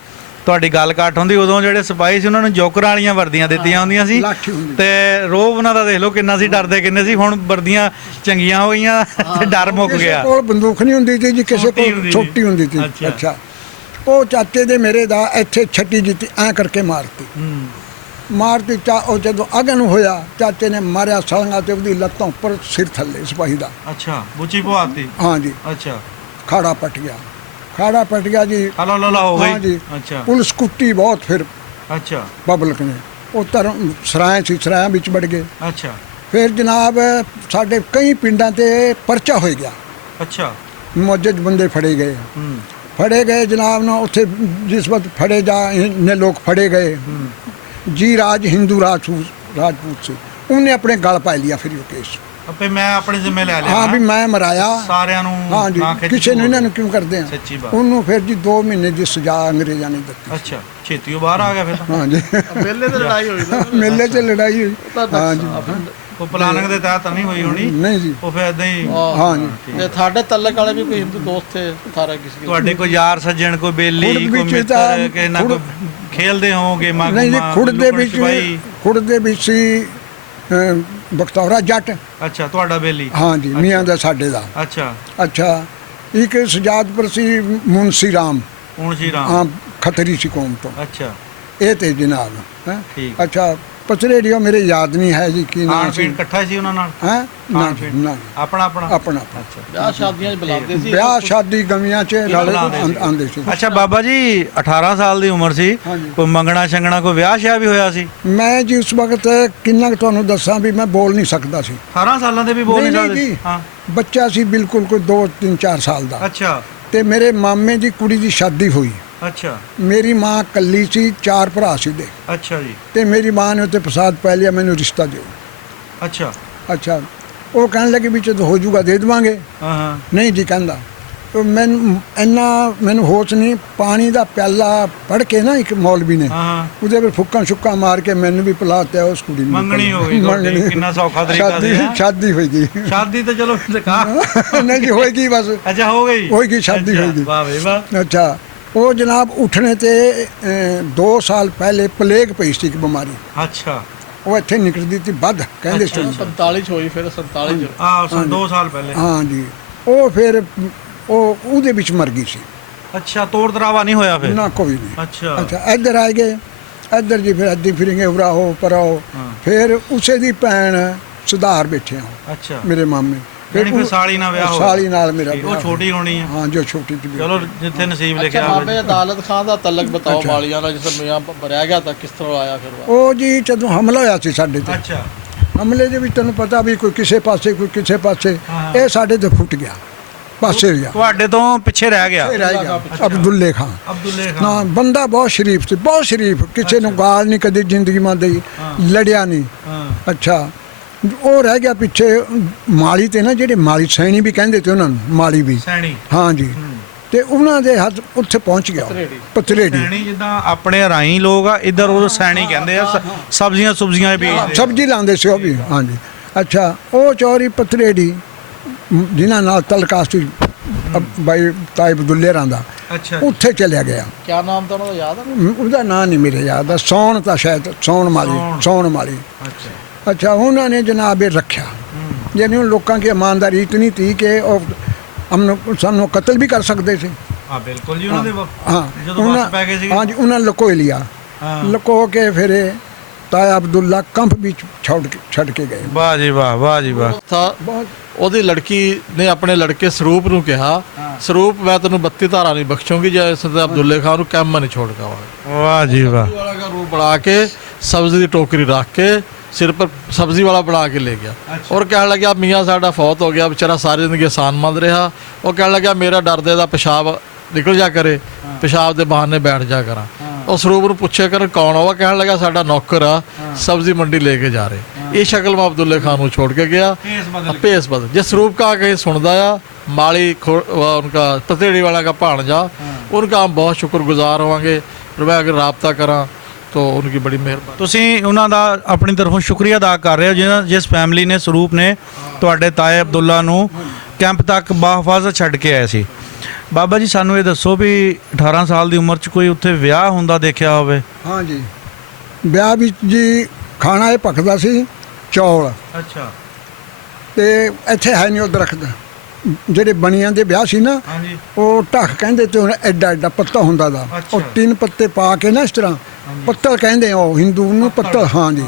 ਤੁਹਾਡੀ ਗੱਲ ਘੱਟ ਹੁੰਦੀ ਉਦੋਂ ਜਿਹੜੇ ਸਿਪਾਹੀ ਸੀ ਉਹਨਾਂ ਨੂੰ ਜੋਕਰਾਂ ਵਾਲੀਆਂ ਵਰਦੀਆਂ ਦਿੱਤੀਆਂ ਹੁੰਦੀਆਂ ਸੀ ਲਾਠੀ ਹੁੰਦੀ ਤੇ ਰੋਬ ਉਹਨਾਂ ਦਾ ਦੇਖ ਲਓ ਕਿੰਨਾ ਸੀ ਡਰਦੇ ਕਿੰਨੇ ਸੀ ਹੁਣ ਵਰਦੀਆਂ ਚੰਗੀਆਂ ਹੋ ਗਈਆਂ ਤੇ ਡਰ ਮੁੱਕ ਕਿਸੇ ਗਿਆ ਕੋਲ ਬੰਦੂਕ ਨਹੀਂ ਹੁੰਦੀ ਸੀ ਜੀ ਕਿਸੇ ਛੋਟੀ ਕੋਲ ਹੁੰਦੀ ਸੀ। ਛੋਟੀ ਹੁੰਦੀ ਸੀ ਅੱਛਾ। ਅੱਛਾ ਉਹ ਚਾਚੇ ਦੇ ਮੇਰੇ ਦਾ ਇੱਥੇ ਛੱਟੀ ਜਿੱਤੀ ਐਂ ਕਰਕੇ ਮਾਰਤੀ ਮਾਰਤੀ ਉਹ ਜਦੋਂ ਅਗਨ ਹੋਇਆ ਚਾਚੇ ਨੇ ਮਾਰਿਆ ਸਲੰਗਾ ਤੇ ਉਹਦੀ ਲੱਤਾਂ ਉੱਪਰ ਸਿਰ ਥੱਲੇ ਸਿਪਾਹੀ ਦਾ ਅੱਛਾ ਬੁੱਚੀ ਪਵਾਤੀ ਹਾਂ ਜੀ ਅੱਛਾ ਖਾੜਾ ਪਟ ਗਿਆ ਜੀ ਹਲੋ ਲਲਾ ਹੋ ਹਾਂ ਗਈ ਜੀ ਅੱਛਾ ਪੁਲਿਸ ਕੁੱਟੀ ਬਹੁਤ ਫਿਰ ਅੱਛਾ ਪਬਲਿਕ ਨੇ ਉਹ ਧਰਮ ਸਰਾਇਆਂ ਵਿੱਚ ਵੜ ਗਏ ਅੱਛਾ ਫਿਰ ਜਨਾਬ ਸਾਡੇ ਕਈ ਪਿੰਡਾਂ ਤੇ ਪਰਚਾ ਹੋ ਗਿਆ ਅੱਛਾ ਮੁਅੱਜ਼ਜ਼ ਬੰਦੇ ਫੜੇ ਗਏ ਹੂੰ ਫੜੇ ਗਏ ਜਨਾਬ ਨਾ ਉੱਥੇ ਜਿਸ ਵਕਤ ਫੜੇ ਜਾ ਨੇ ਲੋਕ ਫੜੇ ਗਏ ਜੀ ਰਾਜ ਹਿੰਦੂ ਰਾਜਪੂਤ ਸੀ ਉਹਨੇ ਆਪਣੇ ਗਲ ਪਾ ਲਿਆ ਫਿਰ ਇਹ ਕੇਸ ਆਪੇ ਮੈਂ ਆਪਣੇ ਜ਼ਿੰਮੇ ਲੈ ਲਿਆ ਹਾਂ ਵੀ ਮੈਂ ਮਰਾਇਆ ਸਾਰਿਆਂ ਨੂੰ ਹਾਂ ਜੀ ਨਾ ਖਿੱਚ ਕਿਸੇ ਨੂੰ ਇਹਨਾਂ ਨੂੰ ਕਿਉਂ ਕਰਦੇ ਆ ਸੱਚੀ ਬਾਤ ਉਹਨੂੰ ਫਿਰ ਜੀ 2 ਮਹੀਨੇ ਦੀ ਸਜ਼ਾ ਅੰਗਰੇਜ਼ਾਂ ਨੇ ਦਿੱਤੀ ਅੱਛਾ ਛੇਤੀ ਉਹ ਬਾਹਰ ਆ ਗਿਆ ਫਿਰ ਤਾਂ ਹਾਂ ਜੀ ਮੇਲੇ ਤੇ ਲੜਾਈ ਹੋਈ ਨਾ ਮੇਲੇ 'ਚ ਲੜਾਈ ਹੋਈ ਹਾਂ ਜੀ ਉਹ ਪਲਾਨਿੰਗ ਦੇ ਤਹਿਤ ਨਹੀਂ ਹੋਈ ਹੋਣੀ ਨਹੀਂ ਜੀ ਉਹ ਫਿਰ ਇਦਾਂ ਹੀ ਹਾਂ ਜੀ ਤੇ ਤੁਹਾਡੇ ਤਲਕ ਵਾਲੇ ਵੀ ਕੋਈ ਹਿੰਦੂ ਦੋਸਤ ਥੇ ਸਾਰਾ ਕਿਸੇ ਤੁਹਾਡੇ ਕੋਈ ਯਾਰ ਸੱਜਣ ਕੋਈ ਬੇਲੀ ਖੁਰਦ ਕੋਈ ਵਿੱਚ ਮਿੱਤਰ ਤਾਂ ਕਿਸੇ ਨਾਲ ਕੋਈ ਖੇਲਦੇ ਹੋ ਗੇਮਾਂ ਨਹੀਂ ਜੀ ਗੂਮਾਂ, ਖੁੜ ਦੇ ਲੁਕਣ ਵਿੱਚ ਛਪਾਈ। ਸੀ ਬਖਤੌਰਾ ਜੱਟ ਅੱਛਾ ਤੁਹਾਡਾ ਬੇਲੀ ਹਾਂ ਜੀ ਮੀਆਂ ਦਾ ਸਾਡੇ ਦਾ ਅੱਛਾ ਅੱਛਾ ਇੱਕ ਸਜਾਦਪੁਰ ਸੀ ਮੁਨਸੀ ਰਾਮ ਹੁਣ ਸ਼੍ਰੀ ਰਾਮ ਹਾਂ ਖੱਤਰੀ ਸੀ ਕੌਮ ਤੋਂ ਅੱਛਾ ਇਹ ਤੇ ਜਨਾਬ ਹੈਂ ਠੀਕ। ਅੱਛਾ ਪਚਰੇੜੀਓ ਮੇਰੇ ਯਾਦ ਨਹੀਂ ਹੈ ਜੀ ਕੀ ਨਾਮ ਖਾਣ ਸੀ ਪੀਣ ਇਕੱਠਾ ਸੀ ਉਹਨਾਂ ਨਾਲ ਹੈ ਨਾ ਖਾਣ ਜੀ, ਪੀਣ। ਨਾ ਆਪਣਾ ਆਪਣਾ ਆਪਣਾ ਅੱਛਾ ਵਿਆਹ ਸ਼ਾਦੀਆਂ 'ਚ ਬੁਲਾਉਂਦੇ ਸੀ ਵਿਆਹ ਸ਼ਾਦੀ ਗਮੀਆਂ ਚ ਰਲੇ ਬੁਲਾਉਂਦੇ ਸੀ। ਆਉਂਦੇ ਸੀ ਅੱਛਾ ਬਾਬਾ ਜੀ 18 ਸਾਲ ਦੀ ਉਮਰ ਸੀ ਹਾਂਜੀ। ਕੋਈ ਮੰਗਣਾ ਸ਼ੰਗਣਾ ਕੋਈ ਵਿਆਹ ਸ਼ਿਆ ਵੀ ਹੋਇਆ ਸੀ ਮੈਂ ਜੀ ਉਸ ਵਕਤ ਕਿੰਨਾ ਕੁ ਤੁਹਾਨੂੰ ਦੱਸਾਂ ਵੀ ਮੈਂ ਬੋਲ ਨਹੀਂ ਸਕਦਾ ਸੀ 18 ਸਾਲਾਂ ਦੇ ਵੀ ਬੋਲ ਨਹੀਂ ਨਹੀਂ ਸਕਦੇ ਜੀ। ਹਾਂ ਬੱਚਾ ਸੀ ਬਿਲਕੁਲ ਕੋਈ 2 3 4 ਸਾਲ ਦਾ ਅੱਛਾ ਤੇ ਮੇਰੇ ਮਾਮੇ ਦੀ ਕੁੜੀ ਦੀ ਸ਼ਾਦੀ ਹੋਈ ਅੱਛਾ ਮੇਰੀ ਮਾਂ ਕੱਲੀ ਸੀ, 4 ਭਰਾ ਸੀ ਦੇ, ਅੱਛਾ ਜੀ ਤੇ ਮੇਰੀ ਮਾਂ ਨੇ ਉੱਤੇ ਪ੍ਰਸਾਦ ਪੈ ਲਿਆ, ਮੈਨੂੰ ਰਿਸ਼ਤਾ ਦਿਓ। ਅੱਛਾ ਅੱਛਾ, ਉਹ ਕਹਿਣ ਲੱਗੇ ਵੀ ਜਦੋਂ ਹੋ ਜਾਊਗਾ ਦੇ ਦੇਵਾਂਗੇ। ਹਾਂ ਹਾਂ ਨਹੀਂ ਜੀ ਕਹਿੰਦਾ। ਤੇ ਮੈਨੂੰ ਹੋਸ਼ ਨਹੀਂ, ਪਾਣੀ ਦਾ ਪਿਆਲਾ ਫੜ ਕੇ ਨਾ ਇੱਕ ਮੌਲਵੀ ਨੇ ਹਾਂ ਹਾਂ ਉਹਦੇ ਵਿੱਚ ਫੁੱਕਾਂ ਸ਼ੁੱਕਾਂ ਮਾਰ ਕੇ ਮੈਨੂੰ ਵੀ ਪਿਲਾਤਾ, ਉਸ ਕੁੜੀ ਨੂੰ ਮੰਗਣੀ ਹੋ ਗਈ ਤੁਹਾਡੀ, ਮੰਗਣੀ। ਕਿੰਨਾ ਸੌਖਾ ਤਰੀਕਾ ਸ਼ਾਦੀ ਸੀ ਹੈਂ? ਸ਼ਾਦੀ ਹੋਈ ਗਈ। ਸ਼ਾਦੀ ਤਾਂ ਚਲੋ ਦਿਖਾ ਨਹੀਂ ਜੀ ਹੋਏਗੀ ਬਸ, ਅੱਛਾ ਹੋ ਗਈ ਹੋਏਗੀ, ਸ਼ਾਦੀ ਅੱਛਾ, ਹੋਏਗੀ। ਵਾਹ ਵੇ ਵਾਹ ਅੱਛਾ, ਉਹ ਜਨਾਬ ਉੱਠਣੇ ਤੇ 2 ਸਾਲ ਪਹਿਲੇ ਪਲੇਗ ਪਈ ਸੀ ਇੱਕ ਬਿਮਾਰੀ, ਅੱਛਾ ਉਹ ਇੱਥੇ ਨਿਕਲਦੀ ਸੀ ਵੱਧ ਕਹਿੰਦੇ ਅੱਛਾ, ਸੀ। 47 ਚ ਹੋਈ, ਫਿਰ 47 ਚ ਆ 2 ਸਾਲ ਪਹਿਲੇ ਹਾਂ ਜੀ, ਉਹ ਫਿਰ ਉਹਦੇ ਵਿੱਚ ਮਰ ਗਈ ਸੀ। ਅੱਛਾ ਤੋੜ ਤਰਾਵਾ ਨਹੀਂ ਹੋਇਆ ਫਿਰ ਨਾ ਕੋਈ ਨਹੀਂ। ਅੱਛਾ ਅੱਛਾ, ਇੱਧਰ ਆ ਗਏ, ਇੱਧਰ ਜੀ ਫਿਰ ਇੱਦੀ ਫਿरेंगे ਉਰਾ ਹੋ ਪਰ ਹੋ। ਹਾਂ। ਫਿਰ ਉਸੇ ਦੀ ਭੈਣ ਸੁਧਾਰ ਬੈਠੇ ਹੋ ਅੱਛਾ ਮੇਰੇ ਮਾਮੇ, ਯਾਨੀ ਫਿਰ ਸਾਲੀ ਨਾਲ ਵਿਆਹ ਹੋਇਆ। ਸਾਲੀ ਨਾਲ ਮੇਰਾ ਉਹ ਵਿਆਹ ਛੋਟੀ ਹੋਣੀ ਆ ਹਾਂ, ਜੋ ਛੋਟੀ ਸੀ। ਚਲੋ ਜਿੱਥੇ ਨਸੀਬ ਅੱਛਾ ਲਿਖਿਆ ਮਾਮੇ ਹੋਵੇ ਅਦਾਲਤ ਖਾਨ ਦਾ ਤਲਕ ਬਤਾਓ ਅੱਛਾ। ਮਾਲੀਆਂ ਦਾ, ਜਿਸ ਮੀਆਂ ਰਹਿ ਗਿਆ ਤਾਂ ਕਿਸ ਤਰ੍ਹਾਂ ਆਇਆ ਫਿਰ ਉਹ? ਉਹ ਜੀ ਜਦੋਂ ਹਮਲਾ ਹੋਇਆ ਸੀ ਸਾਡੇ ਤੇ, ਅੱਛਾ ਹਮਲੇ ਦੇ ਵਿੱਚ ਤੈਨੂੰ ਪਤਾ ਵੀ ਕੋਈ ਕਿਸੇ ਪਾਸੇ ਕੋਈ ਕਿਸੇ ਪਾਸੇ, ਹਾਂ। ਇਹ ਸਾਡੇ ਤੇ ਫੁੱਟ ਗਿਆ, ਪਾਸੇ ਗਿਆ, ਤੁਹਾਡੇ ਤੋਂ ਪਿੱਛੇ ਰਹਿ ਗਿਆ ਇਹ ਰਹਿ ਗਿਆ। ਅਬਦੁੱਲੇ ਖਾਨ ਅਬਦੁੱਲੇ ਨਾ ਖਾਨ ਬੰਦਾ ਬਹੁਤ ਸ਼ਰੀਫ ਸੀ, ਬਹੁਤ ਸ਼ਰੀਫ, ਕਿਸੇ ਨੂੰ ਗਾਲ ਨਹੀਂ ਕਦੀ ਜ਼ਿੰਦਗੀ ਮਾਂ ਦੇਈ, ਹਾਂ। ਲੜਿਆ ਨਹੀਂ। ਹਾਂ ਅੱਛਾ, ਉਹ ਰਹਿ ਗਿਆ ਪਿੱਛੇ। ਮਾਲੀ ਤੇ ਨਾ ਜਿਹੜੇ ਮਾਲੀ ਸੈਣੀ ਵੀ ਕਹਿੰਦੇ ਤੇ ਉਹਨਾਂ ਨੂੰ, ਮਾਲੀ ਵੀ, ਸੈਣੀ ਹਾਂ ਜੀ, ਤੇ ਉਹਨਾਂ ਦੇ ਹੱਥ ਉੱਥੇ ਪਹੁੰਚ ਗਿਆ, ਪਤਰੇੜੀ। ਪਤਰੇੜੀ। ਸੈਣੀ ਜਿੱਦਾਂ ਆਪਣੇ ਰਾਈ ਲੋਕ ਆ, ਇੱਧਰ ਉਹ ਸੈਣੀ ਕਹਿੰਦੇ ਆ, ਸਬਜ਼ੀਆਂ ਸੁਬਜ਼ੀਆਂ ਬੀਜਦੇ ਆ। ਸਬਜ਼ੀ ਲਾਉਂਦੇ ਸੀ ਉਹ ਵੀ, ਹਾਂ ਜੀ। ਅੱਛਾ, ਉਹ ਚੌਰੀ ਪਤਰੇੜੀ ਜਿਨ੍ਹਾਂ ਨਾਲ ਤਲਕਾ ਸੀ ਬਾਈ ਤਾਇਬ ਦੁੱਲੇ ਦਾ, ਅੱਛਾ ਉੱਥੇ ਚਲਿਆ ਗਿਆ। ਕਿਆ ਨਾਮ ਤਾਂ ਉਹਨਾਂ ਦਾ ਯਾਦ ਆ? ਉਹਦਾ ਨਾਂ ਨਹੀਂ ਮੇਰੇ ਯਾਦ ਆ, ਸੌਣ ਤਾਂ ਸ਼ਾਇਦ ਸੌਣ ਮਾਲੀ, ਸੌਣ ਮਾਲੀ। ਅੱਛਾ ਅੱਛਾ, ਉਹਨਾਂ ਨੇ ਜਨਾਬ ਇਹ ਰੱਖਿਆ, ਯਾਨੀ ਉਹ ਲੋਕਾਂ ਦੀ ਇਮਾਨਦਾਰੀ ਇਤਨੀ ਥੀ ਕਿ ਉਹ ਸਾਨੂੰ ਕਤਲ ਵੀ ਕਰ ਸਕਦੇ ਸੀ। ਹਾਂ ਬਿਲਕੁਲ ਜੀ, ਉਹਨਾਂ ਦੇ ਹਾਂ, ਜਦੋਂ ਬਸ ਪੈ ਗਏ ਸੀ ਹਾਂ ਜੀ, ਉਹਨਾਂ ਲੁਕੋ ਲਿਆ, ਹਾਂ। ਲੁਕੋ ਕੇ ਫਿਰ ਇਹ ਤਾਇਆ ਅਬਦੁੱਲਾ ਕੰਪ ਵਿੱਚ ਛੱਡ ਕੇ ਗਏ। ਵਾਹ ਜੀ ਵਾਹ, ਵਾਹ ਜੀ ਵਾਹ। ਤਾਂ ਬਹੁਤ ਉਹਦੀ ਲੜਕੀ ਨੇ ਆਪਣੇ ਲੜਕੇ ਸਰੂਪ ਨੂੰ ਕਿਹਾ, ਸਰੂਪ ਮੈਂ ਤੈਨੂੰ 32 ਧਾਰਾ ਨਹੀਂ ਬਖਸ਼ੂੰਗੀ ਜੇ ਇਸ ਤੇ ਅਬਦੁੱਲੇ ਖਾਨ ਨੂੰ ਕੰਮ ਨਹੀਂ ਛੋੜ ਕਵਾਂਗਾ। ਵਾਹ ਜੀ ਵਾਹ। ਵਾਲਾ ਦਾ ਰੂਪ ਬਣਾ ਕੇ ਸਬਜ਼ੀ ਦੀ ਟੋਕਰੀ ਰੱਖ ਕੇ ਸਿਰ ਪਰ ਸਬਜ਼ੀ ਵਾਲਾ ਬਣਾ ਕੇ ਲੈ ਗਿਆ। ਔਰ ਕਹਿਣ ਲੱਗਿਆ ਮੀਆਂ ਸਾਡਾ ਫੌਤ ਹੋ ਗਿਆ, ਵਿਚਾਰਾ ਸਾਰੀ ਜ਼ਿੰਦਗੀ ਆਸਾਨਮੰਦ ਰਿਹਾ। ਉਹ ਕਹਿਣ ਲੱਗਿਆ ਮੇਰਾ ਡਰਦੇ ਦਾ ਪਿਸ਼ਾਬ ਨਿਕਲ ਜਾ ਕਰੇ, ਪਿਸ਼ਾਬ ਦੇ ਬਹਾਨੇ ਬੈਠ ਜਾ ਕਰਾਂ। ਉਹ ਸਰੂਪ ਨੂੰ ਪੁੱਛਿਆ ਕਰ ਕੌਣ ਹੋਵਾ, ਕਹਿਣ ਲੱਗਾ ਸਾਡਾ ਨੌਕਰ ਆ, ਸਬਜ਼ੀ ਮੰਡੀ ਲੈ ਕੇ ਜਾ ਰਹੇ। ਇਹ ਸ਼ਕਲ ਮੈਂ ਅਬਦੁੱਲੇ ਖਾਨ ਨੂੰ छोड़ के गया, ਭੇਸ बदल। जिस स्वरूप का कहीं सुनता माली उनका पतेड़ी वाला का भाणजा, उनका हम बहुत शुक्रगुजार होंगे। और मैं अगर रबता करा तो उनकी बड़ी मेहरबानी। ਤੁਸੀਂ ਉਹਨਾਂ ਦਾ ਆਪਣੀ ਤਰਫੋਂ ਸ਼ੁਕਰੀਆ ਅਦਾ ਕਰ ਰਹੇ ਹੋ ਜਿਸ ਫੈਮਿਲੀ ਨੇ ਸਰੂਪ ਨੇ ਤੁਹਾਡੇ ਤਾਏ ਅਬਦੁੱਲਾ ਨੂੰ ਕੈਂਪ ਤੱਕ ਬਾਹਫਾਜ਼ਤ ਛੱਡ ਕੇ ਆਏ ਸੀ। ਬਾਬਾ ਜੀ ਸਾਨੂੰ ਇਹ ਦੱਸੋ ਵੀ 18 ਸਾਲ ਦੀ ਉਮਰ 'ਚ ਕੋਈ ਉੱਥੇ ਵਿਆਹ ਹੁੰਦਾ ਦੇਖਿਆ ਹੋਵੇ? ਹਾਂ ਜੀ, ਵਿਆਹ ਵਿੱਚ ਜੀ ਖਾਣਾ ਇਹ ਪੱਕਦਾ ਸੀ, ਚੌਲ, ਅੱਛਾ ਤੇ ਇੱਥੇ ਹੈ ਨਹੀਂ ਉਹ ਦਰਖਤ ਜਿਹੜੇ ਬਣੀਆਂ ਦੇ ਵਿਆਹ ਸੀ ਨਾ, ਹਾਂਜੀ ਉਹ ਢੱਕ ਕਹਿੰਦੇ ਤੇ ਉਹ ਐਡਾ ਐਡਾ ਪੱਤਾ ਹੁੰਦਾ ਦਾ, ਅੱਛਾ। ਉਹ 3 ਪੱਤੇ ਪਾ ਕੇ ਨਾ ਇਸ ਤਰ੍ਹਾਂ ਪੱਤਲ ਕਹਿੰਦੇ ਉਹ ਹਿੰਦੂ ਨੂੰ ਪੱਤਲ, ਹਾਂ ਜੀ।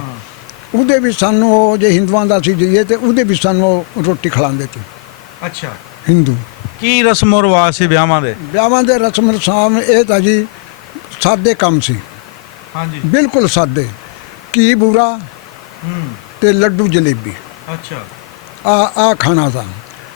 ਉਹਦੇ ਵੀ ਸਾਨੂੰ ਉਹ ਜੇ ਹਿੰਦੂਆਂ ਦਾ ਸੀ ਜਾਈਏ ਤੇ ਉਹਦੇ ਵੀ ਸਾਨੂੰ ਉਹ ਰੋਟੀ ਖਿਲਾਉਂਦੇ ਸੀ ਅੱਛਾ। ਹਿੰਦੂ। ਕੀ ਰਸਮੋ ਰਿਵਾਜ ਸੀ ਵਿਆਹਾਂ ਦੇ? ਵਿਆਹਾਂ ਦੇ ਰਸਮ ਰਸਾਮ ਇਹ ਤਾਂ ਜੀ ਸਾਦੇ ਕੰਮ ਸੀ, ਹਾਂਜੀ ਬਿਲਕੁਲ ਸਾਦੇ। ਘੀ ਬੂਰਾ ਹੂੰ ਤੇ ਲੱਡੂ ਜਲੇਬੀ, ਅੱਛਾ। ਆ ਖਾਣਾ ਦਾ।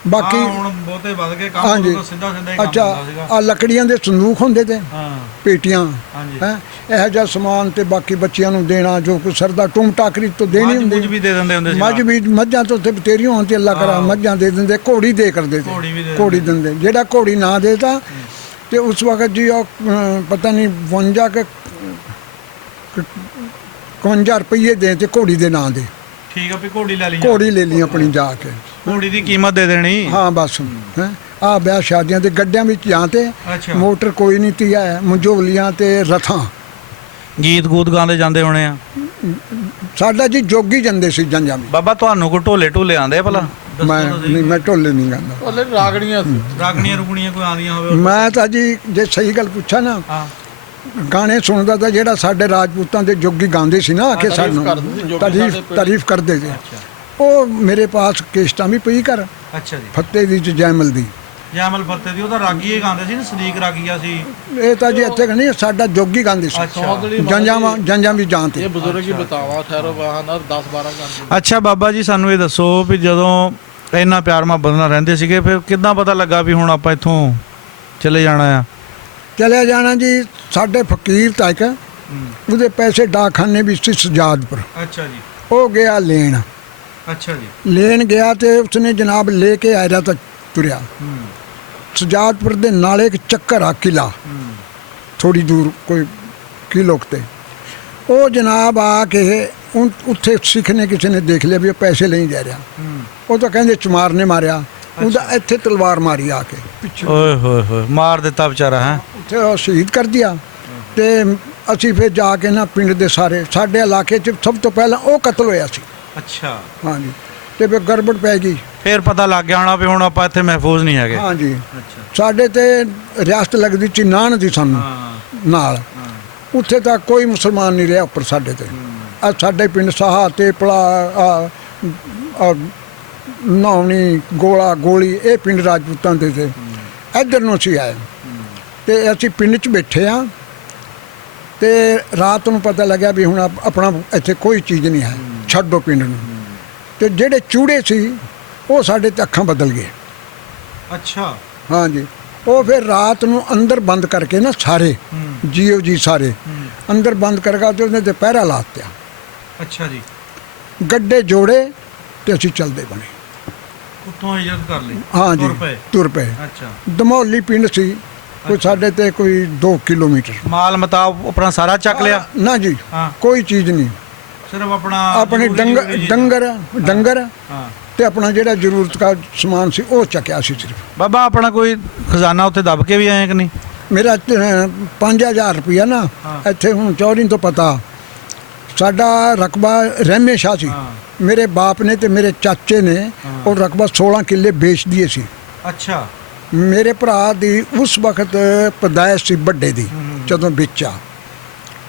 ਬਾਕੀ ਹੁਣ ਬਹੁਤੇ ਵੱਧ ਕੇ ਕੰਮ ਹਾਂਜੀ। ਉਦੋਂ ਸਿੱਧਾ ਸਿੱਧਾ ਹੀ ਕੰਮ ਅੱਛਾ, ਹੁੰਦਾ ਸੀਗਾ। ਆ ਲੱਕੜੀਆਂ ਦੇ ਸੰਦੂਖ ਹੁੰਦੇ ਤੇ, ਹਾਂ ਪੇਟੀਆਂ, ਹਾਂਜੀ। ਹੈ ਇਹੋ ਜਿਹਾ ਸਮਾਨ, ਤੇ ਬਾਕੀ ਬੱਚਿਆਂ ਨੂੰ ਦੇਣਾ ਜੋ ਕੋਈ ਸਰਦਾ ਟੂਮ ਟਾਕਰੀ ਤੋਂ ਦੇਣੀ ਮੱਝ ਹੁੰਦੀ। ਮੁੱਝ ਵੀ ਦੇ ਦਿੰਦੇ ਹੁੰਦੇ ਸੀ ਮੱਝ ਵੀ, ਮੱਝਾਂ ਤੋਂ ਉੱਥੇ ਬਤੇਰੀਆਂ ਹੋਣ ਤੇ ਅੱਲਾ ਕਰਾ ਹਾਂ। ਮੱਝਾਂ ਦੇ ਦਿੰਦੇ, ਘੋੜੀ ਦੇ ਕਰਦੇ ਤੇ, ਘੋੜੀ ਵੀ ਦੇ ਘੋੜੀ ਦਿੰਦੇ। ਜਿਹੜਾ ਘੋੜੀ ਨਾ ਦੇਤਾ ਤੇ ਉਸ ਵਕਤ ਜੀ ਉਹ ਪਤਾ ਨਹੀਂ 52 ਕੇ 51 ਰੁਪਏ ਦੇ ਤੇ ਘੋੜੀ ਦੇ ਨਾਂ ਦੇ, ਠੀਕ ਆ ਵੀ ਘੋੜੀ ਲੈ ਲਈ ਘੋੜੀ ਲੈ ਲਈ ਆਪਣੀ ਜਾ ਕੇ। ਘੋੜੀ ਦੀ ਕੀਮਤ ਦੇ ਦੇਣੀ। ਹਾਂ ਬਸ, ਹੈ ਆ ਵਿਆਹ ਸ਼ਾਦੀਆਂ ਦੇ ਗੱਡਿਆਂ ਵਿੱਚ ਜਾਂ ਤੇ ਅੱਛਾ। ਮੋਟਰ ਕੋਈ ਨਹੀਂ ਤੀ ਹੈ, ਮੰਝੋਲੀਆਂ ਤੇ ਰਥਾਂ। ਗੀਤ ਗੂਤ ਗਾਉਂਦੇ ਜਾਂਦੇ ਹੋਣੇ ਆ। ਸਾਡਾ ਜੀ ਜੋਗੀ ਜਾਂਦੇ ਸੀ ਜੰਜਾਂ ਵੀ। ਬਾਬਾ ਤੁਹਾਨੂੰ ਕੋ ਢੋਲੇ ਢੋਲੇ ਆਂਦੇ ਭਲਾ? ਮੈਂ ਨਹੀਂ, ਮੈਂ ਢੋਲੇ ਨਹੀਂ ਗਾਉਂਦਾ। ਉਹਲੇ ਰਾਗੜੀਆਂ ਸੀ। ਰਾਗਣੀਆਂ ਰੁਗਣੀਆਂ ਕੋਈ ਆਉਂਦੀਆਂ ਹੋਵੇ? ਮੈਂ ਤਾਂ ਜੀ ਜੇ ਸਹੀ ਗੱਲ ਪੁੱਛਾਂ ਨਾ, ਹਾਂ ਗਾਣੇ ਸੁਣਦਾ ਤਾਂ ਜਿਹੜਾ ਸਾਡੇ ਰਾਜਪੂਤਾਂ ਦੇ ਜੋਗੀ ਗਾਉਂਦੇ ਸੀ ਨਾ, ਕਿ ਤਾਰੀਫ ਸਾਨੂੰ ਕਰਦੇ ਸੀ, ਜੋਗੀ ਤਾਰੀਫ ਸਾਡੇ ਪਿੰਡ। ਤਾਰੀਫ ਕਰਦੇ ਸੀ। ਅੱਛਾ ਉਹ ਮੇਰੇ ਪਾਸ ਕੇਸਟਾਂ ਵੀ ਪਈ ਕਰ, ਅੱਛਾ ਜੀ। ਫੱਤੇ ਦੀ ਜੈਮਲ ਦੀ। ਜੈਮਲ ਫੱਤੇ ਦੀ ਉਹਦਾ ਰਾਗੀ ਇਹ ਗਾਉਂਦੇ ਸੀ ਨਾ, ਸਦੀਕ ਰਾਗੀਆ ਸੀ। ਇਹ ਤਾਂ ਜੀ ਇੱਥੇ ਨਹੀਂ, ਸਾਡਾ ਜੋਗੀ ਗਾਉਂਦੇ ਸੀ। ਅੱਛਾ ਜੰਜਾਂ ਵੀ ਜਾਣਦੇ। ਇਹ ਬਜ਼ੁਰਗ ਹੀ ਬਤਾਵਾ ਠਹਿਰੋ ਵਾਹਨ 10-12 ਘੰਟੇ। ਅੱਛਾ ਬਾਬਾ ਜੀ ਸਾਨੂੰ ਇਹ ਦੱਸੋ ਵੀ ਜਦੋਂ ਇੰਨਾ ਪਿਆਰ ਮੁਹੱਬਤ ਨਾਲ ਰਹਿੰਦੇ ਸੀਗੇ, ਫਿਰ ਕਿੱਦਾਂ ਪਤਾ ਲੱਗਾ ਵੀ ਹੁਣ ਆਪਾਂ ਇੱਥੋਂ ਚਲੇ ਜਾਣਾ ਆ? ਚਲਿਆ ਜਾਣਾ ਜੀ। ਸਾਡੇ ਫਕੀਰ ਤੱਕ ਉਹਦੇ ਪੈਸੇ ਡਾਕਖਾਨੇ ਵਿੱਚ ਸੀ ਸਜਾਦਪੁਰ। ਅੱਛਾ ਜੀ। ਉਹ ਗਿਆ ਲੈਣ। ਅੱਛਾ ਜੀ। ਲੈਣ ਗਿਆ ਤੇ ਉਸਨੇ ਜਨਾਬ ਲੈ ਕੇ ਆਇਆ ਤਾਂ ਤੁਰਿਆ। ਸਜਾਦਪੁਰ ਦੇ ਨਾਲ ਇੱਕ ਚੱਕਰ ਆ ਕਿਲਾ, ਥੋੜੀ ਦੂਰ ਕੋਈ ਕਿਲੋ ਤੇ। ਉਹ ਜਨਾਬ ਆ ਕੇ ਉੱਥੇ ਸਿੱਖ ਨੇ ਕਿਸੇ ਨੇ ਦੇਖ ਲਿਆ ਵੀ ਉਹ ਪੈਸੇ ਲਈ ਜਾ ਰਿਹਾ। ਉਹ ਤਾਂ ਕਹਿੰਦੇ ਚਮਾਰ ਨੇ ਮਾਰਿਆ, ਉਹਦਾ ਇੱਥੇ ਤਲਵਾਰ ਮਾਰੀ ਆ ਕੇ ਪਿੱਛੇ। ਓਏ ਹੋਏ ਹੋਏ, ਮਾਰ ਦਿੱਤਾ ਵਿਚਾਰਾ ਹੈ। ਉੱਥੇ ਉਹ ਸ਼ਹੀਦ ਕਰ ਦਿਆ। ਤੇ ਅਸੀਂ ਫਿਰ ਜਾ ਕੇ ਨਾ ਪਿੰਡ ਦੇ ਸਾਰੇ, ਸਾਡੇ ਇਲਾਕੇ 'ਚ ਸਭ ਤੋਂ ਪਹਿਲਾਂ ਉਹ ਕਤਲ ਹੋਇਆ ਸੀ। ਅੱਛਾ। ਹਾਂਜੀ। ਤੇ ਫਿਰ ਗੜਬੜ ਪੈ ਗਈ। ਫਿਰ ਪਤਾ ਲੱਗ ਗਿਆ ਹੋਣਾ ਵੀ ਹੁਣ ਆਪਾਂ ਇੱਥੇ ਮਹਿਫੂਜ਼ ਨਹੀਂ ਹੈਗੇ। ਹਾਂਜੀ। ਅੱਛਾ। ਸਾਡੇ ਤੇ ਰਿਆਸਤ ਲੱਗਦੀ ਚਨਾਨ ਦੀ ਸਾਨੂੰ ਨਾਲ। ਉੱਥੇ ਤਾਂ ਕੋਈ ਮੁਸਲਮਾਨ ਨਹੀਂ ਰਿਹਾ ਉੱਪਰ ਸਾਡੇ ਤੇ। ਆ ਸਾਡੇ ਪਿੰਡ ਸਾਹਾ ਤੇ ਪਲਾ ਨੌਣੀ ਗੋਲਾ ਗੋਲੀ, ਇਹ ਪਿੰਡ ਰਾਜਪੂਤਾਂ ਦੇ ਤੇ। ਇੱਧਰ ਨੂੰ ਅਸੀਂ ਆਏ ਤੇ ਅਸੀਂ ਪਿੰਡ 'ਚ ਬੈਠੇ ਆ ਤੇ ਰਾਤ ਨੂੰ ਪਤਾ ਲੱਗਿਆ ਵੀ ਹੁਣ ਆਪਣਾ ਇੱਥੇ ਕੋਈ ਚੀਜ਼ ਨਹੀਂ ਹੈ, ਛੱਡੋ ਪਿੰਡ ਨੂੰ। ਤੇ ਜਿਹੜੇ ਚੂੜੇ ਸੀ ਉਹ ਸਾਡੇ ਤੇ ਅੱਖਾਂ ਬਦਲ ਗਏ। ਅੱਛਾ। ਹਾਂਜੀ। ਉਹ ਫਿਰ ਰਾਤ ਨੂੰ ਅੰਦਰ ਬੰਦ ਕਰਕੇ ਨਾ ਸਾਰੇ ਜੀਓ ਜੀ ਸਾਰੇ ਅੰਦਰ ਬੰਦ ਕਰਕੇ ਤੇ ਉਹਨੇ ਤੇ ਪਹਿਰਾ ਲਾ ਦਿੱਤਾ। ਅੱਛਾ ਜੀ। ਗੱਡੇ ਜੋੜੇ ਤੇ ਅਸੀਂ ਚੱਲਦੇ ਬਣੇ। ਉੱਥੋਂ ਇਜਰਤ ਕਰ ਲਈ। ਹਾਂਜੀ, ਤੁਰ ਪਏ। ਅੱਛਾ। ਦਮੌਲੀ ਪਿੰਡ ਸੀ ਕੋਈ ਸਾਡੇ ਤੇ ਕੋਈ 2 ਕਿਲੋਮੀਟਰ। ਮਾਲ ਮਤਾਬ ਆਪਣਾ ਸਾਰਾ ਚੱਕ ਲਿਆ? ਨਾ ਜੀ, ਹਾਂ। ਕੋਈ ਚੀਜ਼ ਨਹੀਂ, ਸਿਰਫ ਆਪਣਾ ਆਪਣੇ ਡੰਗਰ ਹਾਂ ਤੇ ਆਪਣਾ ਜਿਹੜਾ ਜ਼ਰੂਰਤ ਦਾ ਸਮਾਨ ਸੀ ਉਹ ਚੱਕਿਆ ਸੀ ਸਿਰਫ। ਬਾਬਾ ਆਪਣਾ ਕੋਈ ਖਜ਼ਾਨਾ ਉੱਥੇ ਦੱਬ ਕੇ ਵੀ ਆਏ ਕਿ ਨਹੀਂ? ਮੇਰਾ 5000 ਰੁਪਇਆ ਨਾ ਇੱਥੇ ਹੁਣ ਚੌਧਰੀ ਤੋਂ ਪਤਾ। ਸਾਡਾ ਰਕਬਾ ਰਹਿਮੇ ਸ਼ਾਹ ਸੀ। ਮੇਰੇ ਬਾਪ ਨੇ ਤੇ ਮੇਰੇ ਚਾਚੇ ਨੇ ਉਹ ਰਕਬਾ 16 ਕਿੱਲੇ ਵੇਚ ਦਿਏ ਸੀ। ਅੱਛਾ। ਮੇਰੇ ਭਰਾ ਦੀ ਉਸ ਵਕਤ ਪੈਦਾਇਸ਼ ਸੀ ਵੱਡੇ ਦੀ, ਜਦੋਂ ਵੇਚਾ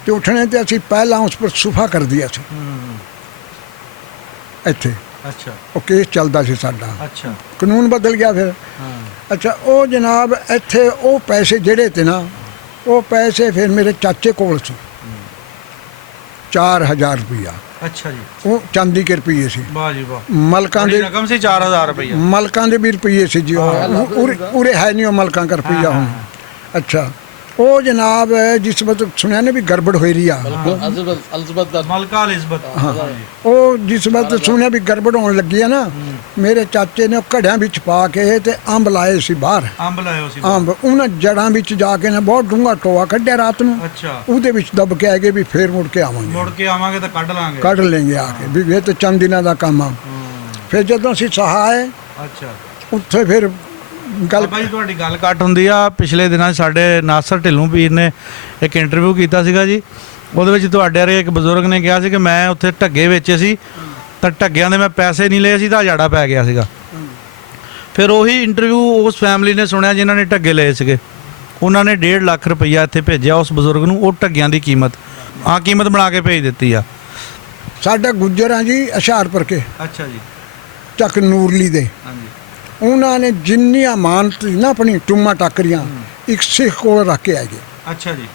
ਤੇ ਉੱਠਣੇ ਤੇ ਅਸੀਂ ਪਹਿਲਾਂ ਉਸ ਪਰ ਸੁਫਾ ਕਰ ਦਿਆ ਸੀ ਇੱਥੇ। ਅੱਛਾ। ਉਹ ਕੇਸ ਚੱਲਦਾ ਸੀ ਸਾਡਾ। ਅੱਛਾ। ਕਾਨੂੰਨ ਬਦਲ ਗਿਆ ਫਿਰ। ਅੱਛਾ। ਉਹ ਜਨਾਬ ਇੱਥੇ ਉਹ ਪੈਸੇ ਜਿਹੜੇ ਤੇ ਨਾ, ਉਹ ਪੈਸੇ ਫਿਰ ਮੇਰੇ ਚਾਚੇ ਕੋਲ ਸੀ 4000 ਰੁਪਇਆ। ਅੱਛਾ ਜੀ। ਉਹ ਚਾਂਦੀ ਕੇ ਰੁਪਈਏ ਸੀ। ਵਾਹ ਜੀ ਵਾਹ। ਮਲਕਾਂ ਦੇ ਰਕਮ ਸੀ 4000 ਰੁਪਏ। ਮਲਕਾਂ ਦੇ ਵੀ ਰੁਪਈਏ ਸੀ ਜੀ। ਉਰੇ ਹੈ ਨਹੀਂ ਉਹ ਮਲਕਾਂ ਦਾ ਰੁਪਈਆ ਹੁਣ। ਅੱਛਾ। ਉਹ ਜਨਾਬ ਜਿਸ ਵਕਤ ਸੁਣਿਆ ਨੇ ਵੀ ਗੜਬੜ ਹੋਈ ਰਹੀ ਆ, ਮਲਕਾ ਇਲਿਜ਼ਬਤ। ਉਹ ਜਿਸ ਵਕਤ ਸੁਣਿਆ ਵੀ ਗੜਬੜ ਹੋਣ ਲੱਗੀ ਆ ਨਾ, ਮੇਰੇ ਚਾਚੇ ਨੇ ਘੜਿਆਂ ਵਿੱਚ ਪਾ ਕੇ ਤੇ ਅੰਬ ਲਾਏ ਸੀ ਬਾਹਰ। ਅੰਬ ਲਾਏ ਸੀ? ਅੰਬ ਉਹਨਾਂ ਜੜਾਂ ਵਿੱਚ ਜਾ ਕੇ ਨਾ ਬਹੁਤ ਡੂੰਘਾ ਟੋਆ ਕੱਢਿਆ ਰਾਤ ਨੂੰ। ਅੱਛਾ। ਉਹਦੇ ਵਿੱਚ ਦੱਬ ਕੇ ਆਏਗੇ ਵੀ ਫੇਰ ਮੁੜ ਕੇ ਆਵਾਂਗੇ ਤਾਂ ਕੱਢ ਲੈਂਗੇ ਆ ਕੇ ਵੀ ਇਹ ਤਾਂ ਚੰਦ ਦਿਨਾਂ ਦਾ ਕੰਮ ਆ। ਫਿਰ ਜਦੋਂ ਅਸੀਂ ਸਹਾਏ ਅੱਛਾ ਉੱਥੇ ਫਿਰ ਗੱਲ ਭਾਈ ਤੁਹਾਡੀ ਗੱਲ ਘੱਟ ਹੁੰਦੀ ਆ। ਪਿਛਲੇ ਦਿਨਾਂ 'ਚ ਸਾਡੇ ਨਾਸਰ ਢਿੱਲੋਂ ਪੀਰ ਨੇ ਇੱਕ ਇੰਟਰਵਿਊ ਕੀਤਾ ਸੀਗਾ ਜੀ। ਉਹਦੇ ਵਿੱਚ ਤੁਹਾਡੇ ਵਰਗੇ ਇੱਕ ਬਜ਼ੁਰਗ ਨੇ ਕਿਹਾ ਸੀ ਕਿ ਮੈਂ ਉੱਥੇ ਢੱਗੇ ਵੇਚੇ ਸੀ ਤਾਂ ਢੱਗਿਆਂ ਦੇ ਮੈਂ ਪੈਸੇ ਨਹੀਂ ਲਏ ਸੀ ਤਾਂ ਝਾੜਾ ਪੈ ਗਿਆ ਸੀਗਾ। ਫਿਰ ਉਹੀ ਇੰਟਰਵਿਊ ਉਸ ਫੈਮਿਲੀ ਨੇ ਸੁਣਿਆ ਜਿਨ੍ਹਾਂ ਨੇ ਢੱਗੇ ਲਏ ਸੀਗੇ। ਉਹਨਾਂ ਨੇ 1.5 ਲੱਖ ਰੁਪਈਆ ਇੱਥੇ ਭੇਜਿਆ ਉਸ ਬਜ਼ੁਰਗ ਨੂੰ। ਉਹ ਢੱਗਿਆਂ ਦੀ ਕੀਮਤ ਬਣਾ ਕੇ ਭੇਜ ਦਿੱਤੀ ਆ। ਸਾਡਾ ਗੁੱਜਰ ਆ ਜੀ ਹੁਸ਼ਿਆਰਪੁਰ ਕੇ। ਅੱਛਾ ਜੀ। ਚੱਕ ਨੂਰਲੀ ਦੇ। ਹਾਂਜੀ। ਉਹਨਾਂ ਨੇ ਜਿੰਨੀ ਅਮਾਨਤ ਸੀ ਨਾ ਆਪਣੀ ਟੁੰਮਾ ਟਾਕਰੀਆਂ ਇੱਕ ਸਿੱਖ ਕੋਲ ਰੱਖ ਕੇ ਆਏ। ਅੱਛਾ ਜੀ।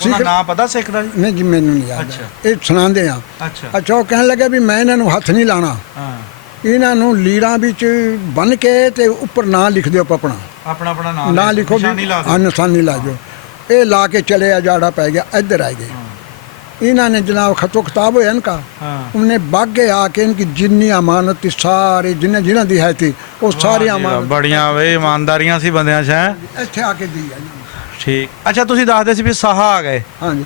ਉਹਦਾ ਨਾਮ ਪਤਾ ਸਿੱਖ ਦਾ ਜੀ? ਨਹੀਂ ਜੀ, ਮੈਨੂੰ ਨਹੀਂ ਯਾਦ। ਇਹ ਸੁਣਾਉਂਦੇ ਆ। ਅੱਛਾ। ਉਹ ਕਹਿਣ ਲੱਗਾ ਵੀ ਮੈਂ ਇਹਨਾਂ ਨੂੰ ਹੱਥ ਨਹੀਂ ਲਾਣਾ, ਇਹਨਾਂ ਨੂੰ ਲੀੜਾਂ ਵਿੱਚ ਬੰਨ ਕੇ ਤੇ ਉੱਪਰ ਨਾਂ ਲਿਖ ਦਿਓ, ਆਪਣਾ ਨਾਂ ਲਿਖੋ ਵੀ ਨਿਸ਼ਾਨੀ ਲਾ ਦਿਓ। ਇਹ ਲਾ ਕੇ ਚਲੇ ਆ, ਜਾੜਾ ਪੈ ਗਿਆ, ਇੱਧਰ ਆ ਗਏ। इन्होंने ने जनाब खतो किताब हो इनका। उन्हें बागे आके इनकी जिन्नी अमानत थी सारी जिन्हें जिन्हें दी है थी वो सारी अमानत बड़ियां वे ईमानदारियां सी बंदियां च हैं इत्थे आके दी है। ठीक। अच्छा तुसी दसदे सी भी साहा आ गए। हाँ जी।